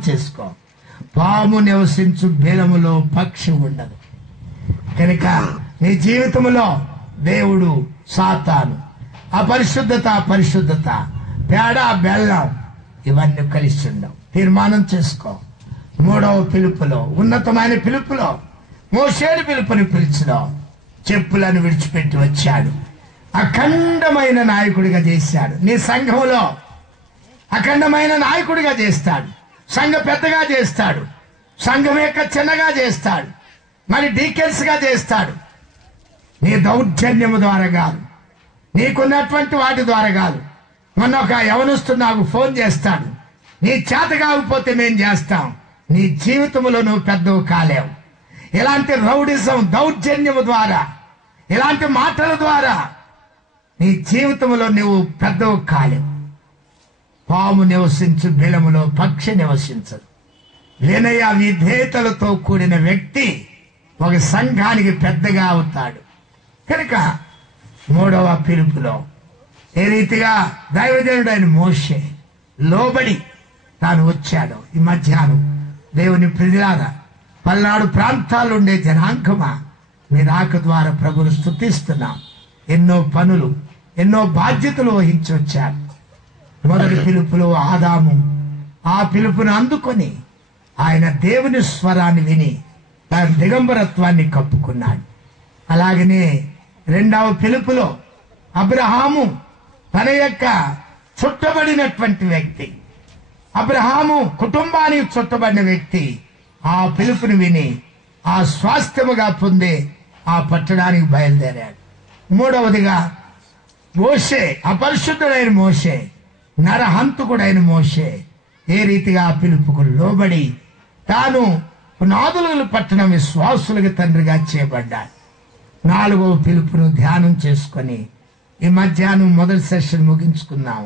చేసుకో. పాము నివసించు బెలములో పక్షి ఉండదు. కనుక నీ జీవితంలో దేవుడు సాతాను, అపరిశుద్ధత, పరిశుద్ధత, పేడ బెల్లం ఇవన్నీ కలిసి ఉండవు. తీర్మానం చేసుకో. 3వ పిలుపులో, ఉన్నతమైన పిలుపులో, మోషేని పిలుపుని పిలిచిలో చెప్పులను విడిచిపెట్టి వచ్చాడు. అఖండమైన నాయకుడిగా చేశాడు. నీ సంఘంలో అఖండమైన నాయకుడిగా చేస్తాడు. సంఘ పెద్దగా చేస్తాడు. సంఘం యొక్క చిన్నగా చేస్తాడు. మరి డీకెన్స్ గా చేస్తాడు. నీ దౌర్జన్యము ద్వారా కాదు, నీకున్నటువంటి వాటి ద్వారా కాదు. మొన్న ఒక యవనస్తుడు నాకు ఫోన్ చేస్తాడు. నీ చేత కాకపోతే మేం చేస్తాం. నీ జీవితంలో నువ్వు పెద్దవు కాలేవు. ఇలాంటి రౌడిజం, దౌర్జన్యము ద్వారా, ఇలాంటి మాటల ద్వారా నీ జీవితంలో నువ్వు పెద్దవు కాలేవు. పాము నివసించు బిలములో పక్షి నివసించదు. వినయ విధేయతలతో కూడిన వ్యక్తి ఒక సంఘానికి పెద్దగా అవుతాడు. కనుక 3వ పిలుపులో ఏ రీతిగా దైవజనుడైన మోషే లోబడి తాను వచ్చాడు. ఈ మధ్యాహ్నం దేవుని ప్రజలారా, పల్నాడు ప్రాంతాల్లో ఉండే జనాంగమా, మీ రాక ద్వారా ప్రభువును స్తుతిస్తున్నాం. ఎన్నో పనులు, ఎన్నో బాధ్యతలు వహించి వచ్చారు. మొదటి పిలుపులో ఆదాము ఆ పిలుపును అందుకొని ఆయన దేవుని స్వరాన్ని విని తన దిగంబరత్వాన్ని కప్పుకున్నాడు. అలాగనే 2వ పిలుపులో అబ్రహాము తన యొక్క చుట్టబడినటువంటి వ్యక్తి, అబ్రహాము కుటుంబానికి చుట్టబడిన వ్యక్తి ఆ పిలుపుని విని ఆ స్వాస్థ్యముగా పొందే ఆ పట్టణానికి బయలుదేరాడు. 3వదిగా మోషే, అపరిశుద్ధుడైన మోషే, నరహంతకుడైన మోషే ఏ రీతిగా ఆ పిలుపుకు లోబడి తాను పునాదులు పట్టణ విశ్వాసులకు తండ్రిగా చేయబడ్డాడు. 4వ పిలుపును ధ్యానం చేసుకొని ఈ మధ్యాహ్నం మొదటి సెషన్ ముగించుకున్నాం.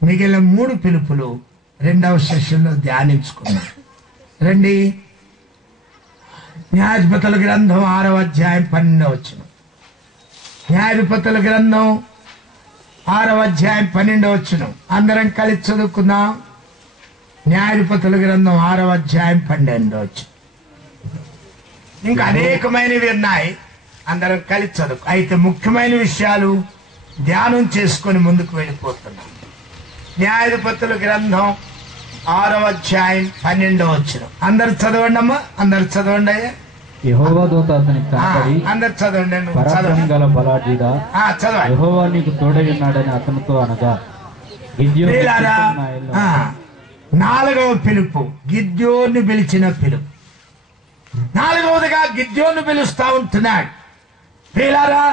మిగిలిన 3 పిలుపులు 2వ సెషన్లో ధ్యానించుకున్నాం. రండి, న్యాయాధిపతుల గ్రంథం 6వ అధ్యాయం 12వ వచనం. న్యాయాధిపతుల గ్రంథం 6వ అధ్యాయం 12వ వచనం అందరం కలిసి చదువుకుందాం. న్యాయాధిపతుల గ్రంథం 6వ అధ్యాయం 12వ వచనం. ఇంకా అనేకమైనవి ఉన్నాయి, అందరం కలిసి చదువు. అయితే ముఖ్యమైన విషయాలు ధ్యానం చేసుకొని ముందుకు వెళ్ళిపోతున్నాం. న్యాయాధిపతుల గ్రంథం 6వ అధ్యాయం 12వ వచనం అందరు చదవండి అమ్మా, అందరు చదవండి అయ్యా. యెహోవా దూత అతనికి కనపడి, అందరు చదవండి. పరాక్రమం గల బలాఢ్యుడా, చదవండి. యెహోవా నీకు తోడై ఉన్నాడని అతనితో అనగా, ప్రియులారా, 4వ పిలుపు గిద్యోను పిలిచిన పిలుపు. 4వదిగా గిద్యోను పిలుస్తా ఉంటున్నాడు. ప్రియులారా,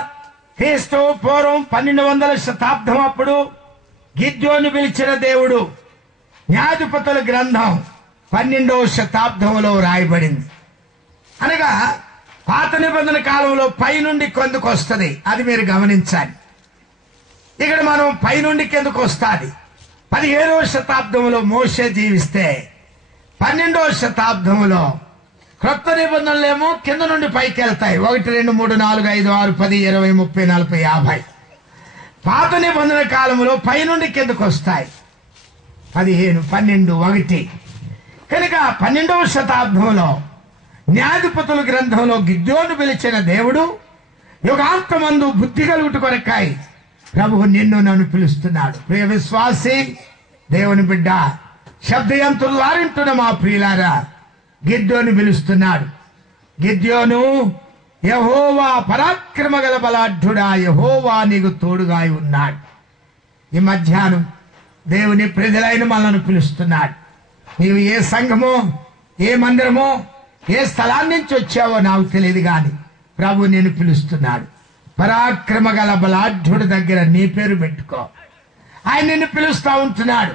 క్రీస్తు పూర్వం 1200 శతాబ్దం అప్పుడు గిద్యోను పిలిచిన దేవుడు న్యాయాధిపతుల గ్రంథం 12వ శతాబ్దంలో రాయబడింది. అనగా పాత నిబంధన కాలంలో పైనుండి కిందకు వస్తుంది, అది మీరు గమనించాలి. ఇక్కడ మనం పైనుండి కిందకు వస్తుంది. 17వ శతాబ్దంలో మోషే జీవిస్తే 12వ శతాబ్దంలో క్రొత్త నిబంధనలేమో కింద నుండి పైకి వెళ్తాయి. 1, 2, 3, 4, 5, 6, 10, 20, 30, 40, 50. పాత నిబంధన కాలంలో పైనుండి కిందకు వస్తాయి. 15, 12, 1. కనుక 12వ శతాబ్దంలో న్యాయాధిపతుల గ్రంథంలో గిద్యోను పిలిచిన దేవుడు యుగాంతమందు బుద్ధి కలుగుట కొరకాయి ప్రభువు నిన్ను నన్ను పిలుస్తున్నాడు. ప్రియ విశ్వాసి, దేవుని బిడ్డ, శబ్దయంతులు వారింటున్న మా ప్రియులారా, గిద్యోను పిలుస్తున్నాడు. గిద్యోను, యెహోవా పరాక్రమ గల బలాఢ్యుడా, యెహోవా నీకు తోడుగా ఉన్నాడు. ఈ మధ్యాహ్నం దేవుని ప్రజలైన మనల్ని పిలుస్తున్నాడు. నీవు ఏ సంఘమో, ఏ మందిరమో, ఏ స్థలాన్ని నుంచి వచ్చావో నాకు తెలియదు, కానీ ప్రభు నేను పిలుస్తున్నాడు. పరాక్రమ గల బలాఢ్యుడి దగ్గర నీ పేరు పెట్టుకో. ఆయన నిన్ను పిలుస్తా ఉంటున్నాడు.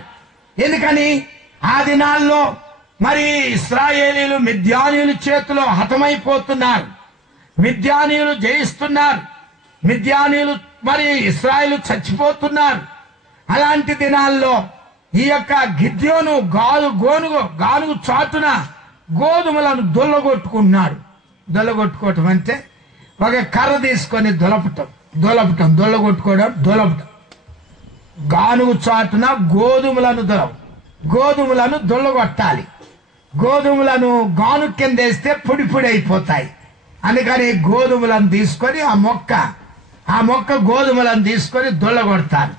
ఎందుకని? ఆ దినాల్లో మరి ఇశ్రాయేలీలు మిద్యానీయుల చేతిలో హతమైపోతున్నారు. మిద్యానీయులు జయిస్తున్నారు. మిద్యానీయులు మరి ఇశ్రాయేలు చచ్చిపోతున్నారు. అలాంటి దినాల్లో ఈ యొక్క గిద్యోను గానుగు చాటున గోధుమలను దొల్లగొట్టుకున్నాడు. దొల్లగొట్టుకోవటం అంటే ఒక కర్ర తీసుకొని దొల్లగొట్టుకోవడం. గానుగు చాటున గోధుమలను దొల్లగొట్టాలి. గోధుమలను గాను కింద వేస్తే పొడి పొడి అయిపోతాయి. అందుకని గోధుమలను తీసుకొని ఆ మొక్క గోధుమలను తీసుకొని దొల్లగొడతారు.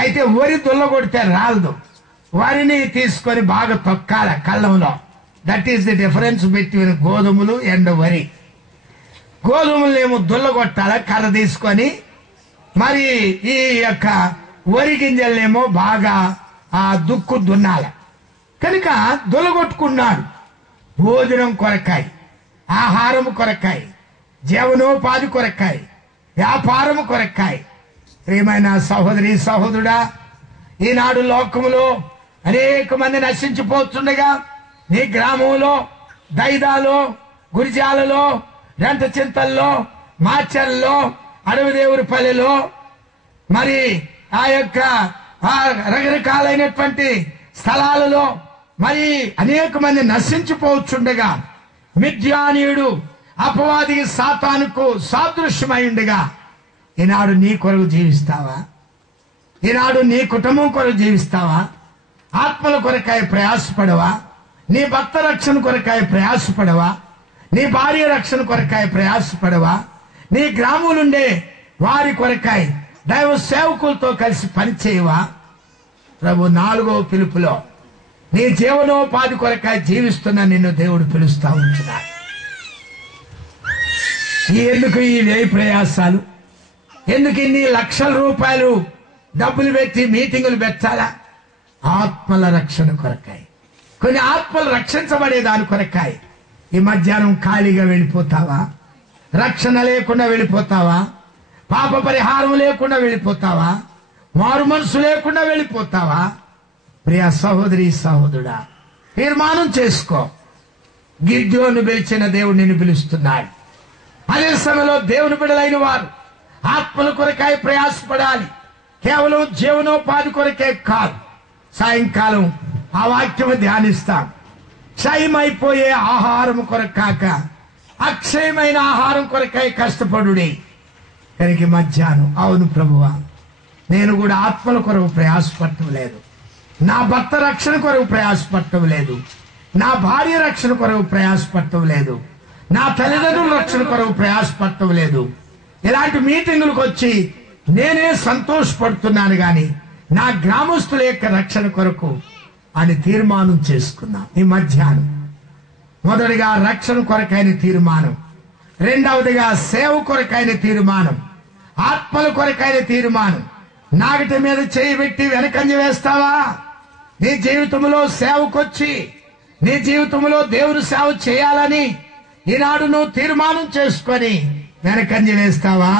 అయితే వరి దొల్లగొడితే రాలదు. వరిని తీసుకొని బాగా తొక్కాలి కళ్ళంలో. That is the difference between గోధుమలు అండ్ వరి. గోధుమలేమో దొల్లగొట్టాలి కర్ర తీసుకొని, మరి ఈ యొక్క వరి గింజలనేమో బాగా ఆ దుక్కు దున్నాలి. కనుక దొల్లగొట్టుకున్నాడు. భోజనం కొరకాయి, ఆహారం కొరకాయి, జీవనోపాధి కొరకాయి, వ్యాపారం కొరకాయి. ప్రియమైన సహోదరి సహోదరుడా, ఈనాడు లోకములో అనేక మంది నశించిపోతుండగా నీ గ్రామంలో, దైదాలో, గురిజాలలో, రెంట చింతల్లో, మాచల్లో, అడవిదేవురిపల్లిలో, మరి ఆ యొక్క రకరకాలైనటువంటి స్థలాలలో మరి అనేక మంది నశించిపోవచ్చుండగా, మిద్యానీయుడు అపవాదికి సాతానుకు సాదృశ్యమైండగా ఈనాడు నీ కొరకు జీవిస్తావా? ఈనాడు నీ కుటుంబం కొరకు జీవిస్తావా? ఆత్మల కొరకాయ ప్రయాసపడవా? నీ భర్త రక్షణ కొరకాయ ప్రయాసపడవా? నీ భార్య రక్షణ కొరకాయ ప్రయాసపడవా? నీ గ్రామంలోండే వారి కొరకాయ దైవ సేవకులతో కలిసి పనిచేయవా? ప్రభు 4వ పిలుపులో నీ జీవనోపాధి కొరకాయ జీవిస్తున్న నిన్ను దేవుడు పిలుస్తా ఉంటున్నాడు. ఎందుకు ఈ వ్యయ ప్రయాసాలు? ఎందుకు ఇన్ని లక్షల రూపాయలు డబ్బులు పెట్టి మీటింగులు పెట్టాలా? ఆత్మల రక్షణ కొరకాయ, కొన్ని ఆత్మలు రక్షించబడే దాని కొరకాయ ఈ మధ్యాహ్నం ఖాళీగా వెళ్ళిపోతావా? రక్షణ లేకుండా వెళ్ళిపోతావా? పాప పరిహారం లేకుండా వెళ్ళిపోతావా? మారు మనసు లేకుండా వెళ్ళిపోతావా? ప్రియ సహోదరి సహోదరుడా, తీర్మానం చేసుకో. గిద్యోను పిలిచిన దేవుడు నిన్ను పిలుస్తున్నాడు. అదే సమయంలో దేవుని బిడ్డలైన వారు ఆత్మల కొరకాయ ప్రయాసపడాలి. కేవలం జీవనోపాధి కొరకే కాదు. సాయంకాలం ఆ వాక్యము ధ్యానిస్తాం. క్షయమైపోయే ఆహారం కొరకు కాక అక్షయమైన ఆహారం కొరకై కష్టపడుడి. కనుక మధ్యాహ్నం అవును ప్రభువా, నేను కూడా ఆత్మల కొరకు ప్రయాసపడటం లేదు, నా భర్త రక్షణ కొరకు ప్రయాసపడటం లేదు, నా భార్య రక్షణ కొరకు ప్రయాసపడటం లేదు, నా తల్లిదండ్రుల రక్షణ కొరకు ప్రయాసపడటం లేదు. ఇలాంటి మీటింగులకు వచ్చి నేనే సంతోషపడుతున్నాను గాని నా గ్రామస్తుల యొక్క రక్షణ కొరకు అని తీర్మానం చేసుకున్నా. ఈ మధ్యాహ్నం మొదటిగా రక్షణ కొరకైన తీర్మానం, రెండవదిగా సేవ కొరకైన తీర్మానం, ఆత్మల కొరకైన తీర్మానం. నాగటి మీద చేయి పెట్టి వెనకంజ వేస్తావా? నీ జీవితంలో సేవకొచ్చి నీ జీవితంలో దేవుని సేవ చేయాలని ఈనాడు నువ్వు తీర్మానం చేసుకొని వెనకంజ వేస్తావా?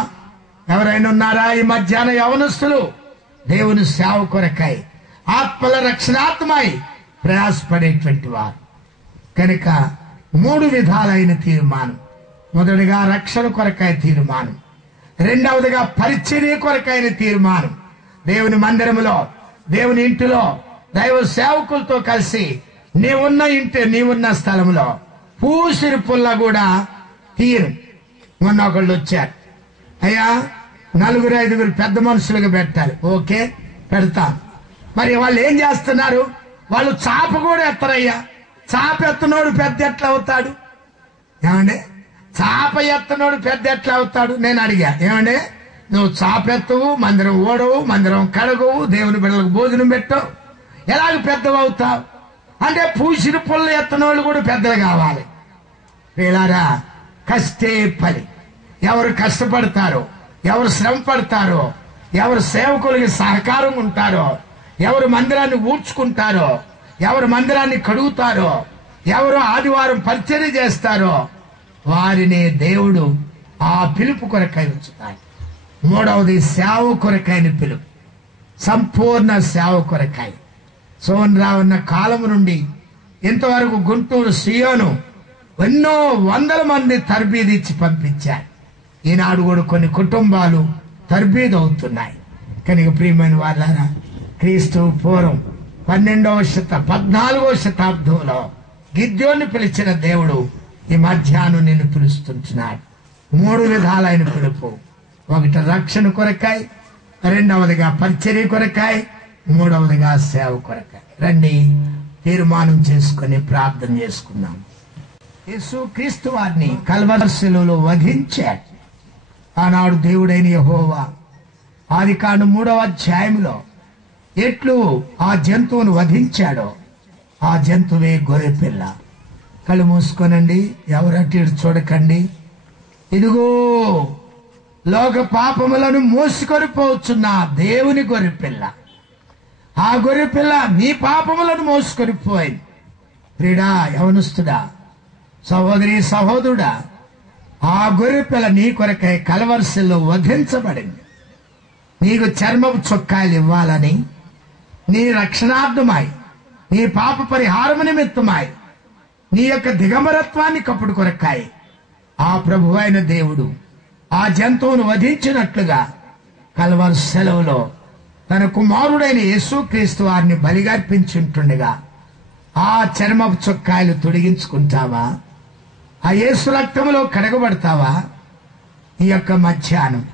ఎవరైనా ఉన్నారా ఈ మధ్యాహ్నం యవనస్తులు? దేవుని సేవ కొరకై ఆత్మల రక్షణాత్మై ప్రయాసపడేటువంటి వారు. కనుక 3 విధాలైన తీర్మానం. మొదటిగా రక్షణ కొరకై తీర్మానం, రెండవదిగా పరిచర్య కొరకైన తీర్మానం. దేవుని మందిరములో, దేవుని ఇంటిలో దైవ సేవకులతో కలిసి నీవున్న ఇంటి, నీవున్న స్థలంలో పూసిరి పుల్ల కూడా తీరు. మొన్న ఒకళ్ళు వచ్చారు, అయ్యా 4-5 పెద్ద మనుషులుగా పెట్టాలి. ఓకే, పెడతా. మరి వాళ్ళు ఏం చేస్తున్నారు? వాళ్ళు చాప కూడా ఎత్తరయ్యా. చాప ఎత్తనోడు పెద్ద ఎట్లా అవుతాడు? ఏమండి, చాప ఎత్తనోడు పెద్ద ఎట్లా అవుతాడు? నేను అడిగా, ఏమండి నువ్వు చాప ఎత్తవు, మందిరం ఓడవు, మందిరం కడగవు, దేవుని బిడ్డలకు భోజనం పెట్టవు, ఎలాగ పెద్దవు అవుతావు? అంటే పూసిన పుల్ల ఎత్తనోళ్ళు కూడా పెద్దలు కావాలి. వీళ్ళారా, కష్టే పని. ఎవరు కష్టపడతారో, ఎవరు శ్రమ పడతారో, ఎవరు సేవకులకి సహకారం ఉంటారో, ఎవరు మందిరాన్ని ఊడ్చుకుంటారో, ఎవరు మందిరాన్ని కడుగుతారో, ఎవరు ఆదివారం పరిచర్య చేస్తారో వారిని దేవుడు ఆ పిలుపు కొరకై ఉంచుతాడు. 3వది సేవ కొరకైన పిలుపు, సంపూర్ణ సేవ కొరకై. సోన్ రావున్న కాలం నుండి ఇంతవరకు గుంటూరు సియోను ఎన్నో 100 మంది తర్బీదు ఇచ్చి పంపించారు. ఈనాడు కూడా కొన్ని కుటుంబాలు తర్బీదు అవుతున్నాయి. కనుక ప్రియమైన వాళ్ళారా, క్రీస్తు పూర్వం 14వ శతాబ్దంలో గిద్యోన్ని పిలిచిన దేవుడు ఈ మధ్యాహ్నం నిన్ను పిలుస్తుంటున్నాడు. 3 విధాలైన పిలుపు. ఒకటి రక్షణ కొరకై, రెండవదిగా పరిచర్య కొరకై, మూడవదిగా సేవ కొరకై. రండి తీర్మానం చేసుకుని ప్రార్థన చేసుకుందాం. యేసు క్రీస్తు వారిని కల్వరి శిలువలో వధించాడు. ఆనాడు దేవుడైన యెహోవా ఆదికాండం 3వ అధ్యాయంలో ఎట్లు ఆ జంతువును వధించాడో ఆ జంతువే గొర్రె పిల్ల. కళ్ళు మూసుకోనండి, ఎవరటి చూడకండి. ఇదిగో లోక పాపములను మోసుకొని పోవచ్చున్న దేవుని గొర్రె పిల్ల. ఆ గొర్రె పిల్ల నీ పాపములను మోసుకొని పోయింది. ప్రియుడా, యవనస్తుడా, సహోదరి సహోదరుడా, ఆ గొర్రె పిల్ల నీ కొరకై కల్వరిశిలో వధించబడింది. నీకు చర్మపు చొక్కాయలు ఇవ్వాలని, నీ రక్షణార్థమై నీ పాప పరిహారము నిమిత్తమాయ్, నీ యొక్క దిగంబరత్వాన్ని కప్పుడు కొరకాయి ఆ ప్రభువైన దేవుడు ఆ జంతువును వధించినట్లుగా కల్వరి సెలవులో తన కుమారుడైన యేసుక్రీస్తు వారిని బలిగా అర్పించుంటుండగా ఆ చర్మపు చొక్కాయలు తొడిగించుకుంటావా? ఆ యేసు రక్తములో కడగబడతావా? ఈ యొక్క మధ్యాహ్నం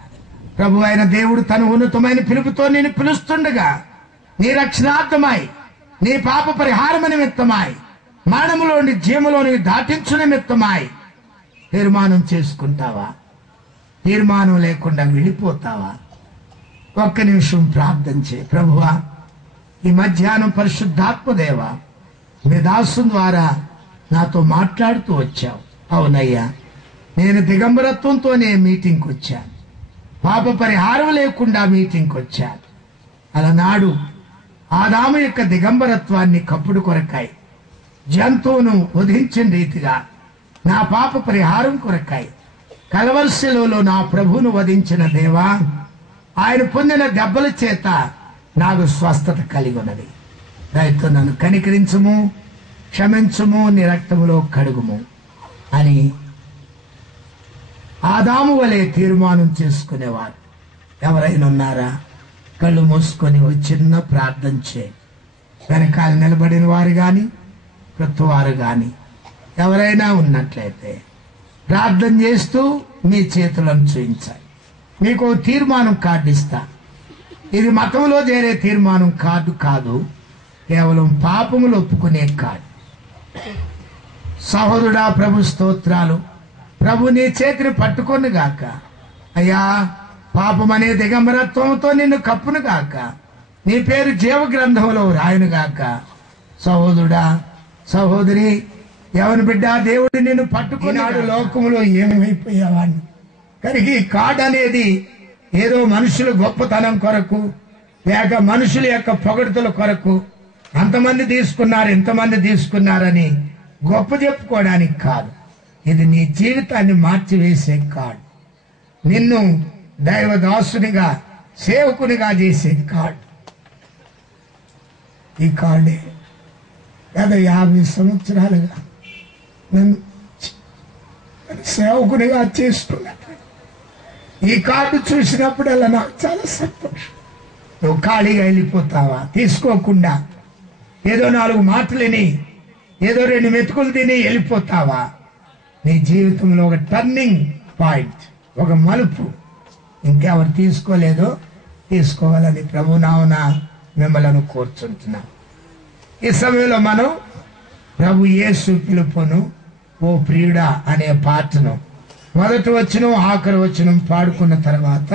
ప్రభువైన దేవుడు తన ఉన్నతమైన పిలుపుతో నేను పిలుస్తుండగా నీ రక్షణార్థమై, నీ పాప పరిహారమ నిమిత్తమై, మరణములోని జీవములోని దాటించు నిమిత్తమై తీర్మానం చేసుకుంటావా? తీర్మానం లేకుండా వెళ్ళిపోతావా? ఒక్క నిమిషం ప్రార్థన చేయి. ప్రభువా, ఈ మధ్యాహ్నం పరిశుద్ధాత్మదేవ మీ దాసుని ద్వారా నాతో మాట్లాడుతూ వచ్చావు. అవునయ్యా, నేను దిగంబరత్వంతోనే మీటింగ్కి వచ్చాను, పాప పరిహారం లేకుండా మీటింగ్కి వచ్చాను. అలనాడు ఆదాము యొక్క దిగంబరత్వాన్ని కప్పుడు కొరకాయి జంతువును వధించిన రీతిగా నా పాప పరిహారం కొరకాయి కల్వరి శిలువలో నా ప్రభువును వధించిన దేవా, ఆయన పొందిన దెబ్బల చేత నాకు స్వస్థత కలిగి ఉన్నది. దయతో నన్ను కనికరించుము, క్షమించుము, నీ రక్తములో కడుగుము అని ఆదాము వలె తీర్మానం చేసుకునేవారు ఎవరైనా ఉన్నారా? కళ్ళు మూసుకొని ఒక చిన్న ప్రార్థన చేయి. వెనకాల నిలబడిన వారు గాని ప్రతివారు గాని ఎవరైనా ఉన్నట్లయితే ప్రార్థన చేస్తూ మీ చేతులను చూయించాలి. మీకు తీర్మానం కార్డు ఇస్తా. ఇది మతంలో చేరే తీర్మానం కార్డు కాదు, కేవలం పాపములు ఒప్పుకునే కార్డు. సహోదరుడా, ప్రభు స్తోత్రాలు. ప్రభు నీ చేతిని పట్టుకొని గాక. అయ్యా, పాపం అనే దిగంబరత్వంతో నిన్ను కప్పును గాక, నీ పేరు జీవ గ్రంథంలో రాయను గాక. సహోదరుడా, సహోదరి, ఎవరి బిడ్డ, దేవుడు నిన్ను పట్టుకున్నాడు. లోకములో ఏమైపోయావాడిని కనుక ఈ కార్డు అనేది ఏదో మనుషుల గొప్పతనం కొరకు, లేక మనుషుల యొక్క పొగడుతల కొరకు అంతమంది తీసుకున్నారు ఇంతమంది తీసుకున్నారని గొప్ప చెప్పుకోవడానికి కాదు. ఇది నీ జీవితాన్ని మార్చివేసే కార్డు, నిన్ను దైవదాసునిగా సేవకునిగా చేసే కార్డు. ఈ కార్డే గత 50 సంవత్సరాలుగా నన్ను సేవకునిగా చేస్తున్నా. ఈ కార్డు చూసినప్పుడల్లా నాకు చాలా సంతోషం. నువ్వు ఖాళీగా వెళ్ళిపోతావా? తీసుకోకుండా ఏదో 4 మాటలని, ఏదో 2 మెతుకులు తిని వెళ్ళిపోతావా? నీ జీవితంలో ఒక టర్నింగ్ పాయింట్, ఒక మలుపు ఇంకెవరు తీసుకోలేదో తీసుకోవాలని ప్రభునామమున మిమ్మల్ని కోరుచుంటున్నా. ఈ సమయంలో మనం ప్రభు యేసు పిలుపును ఓ ప్రియుడా అనే పాటను మొదటి వచనం ఆఖరి వచనం పాడుకున్న తర్వాత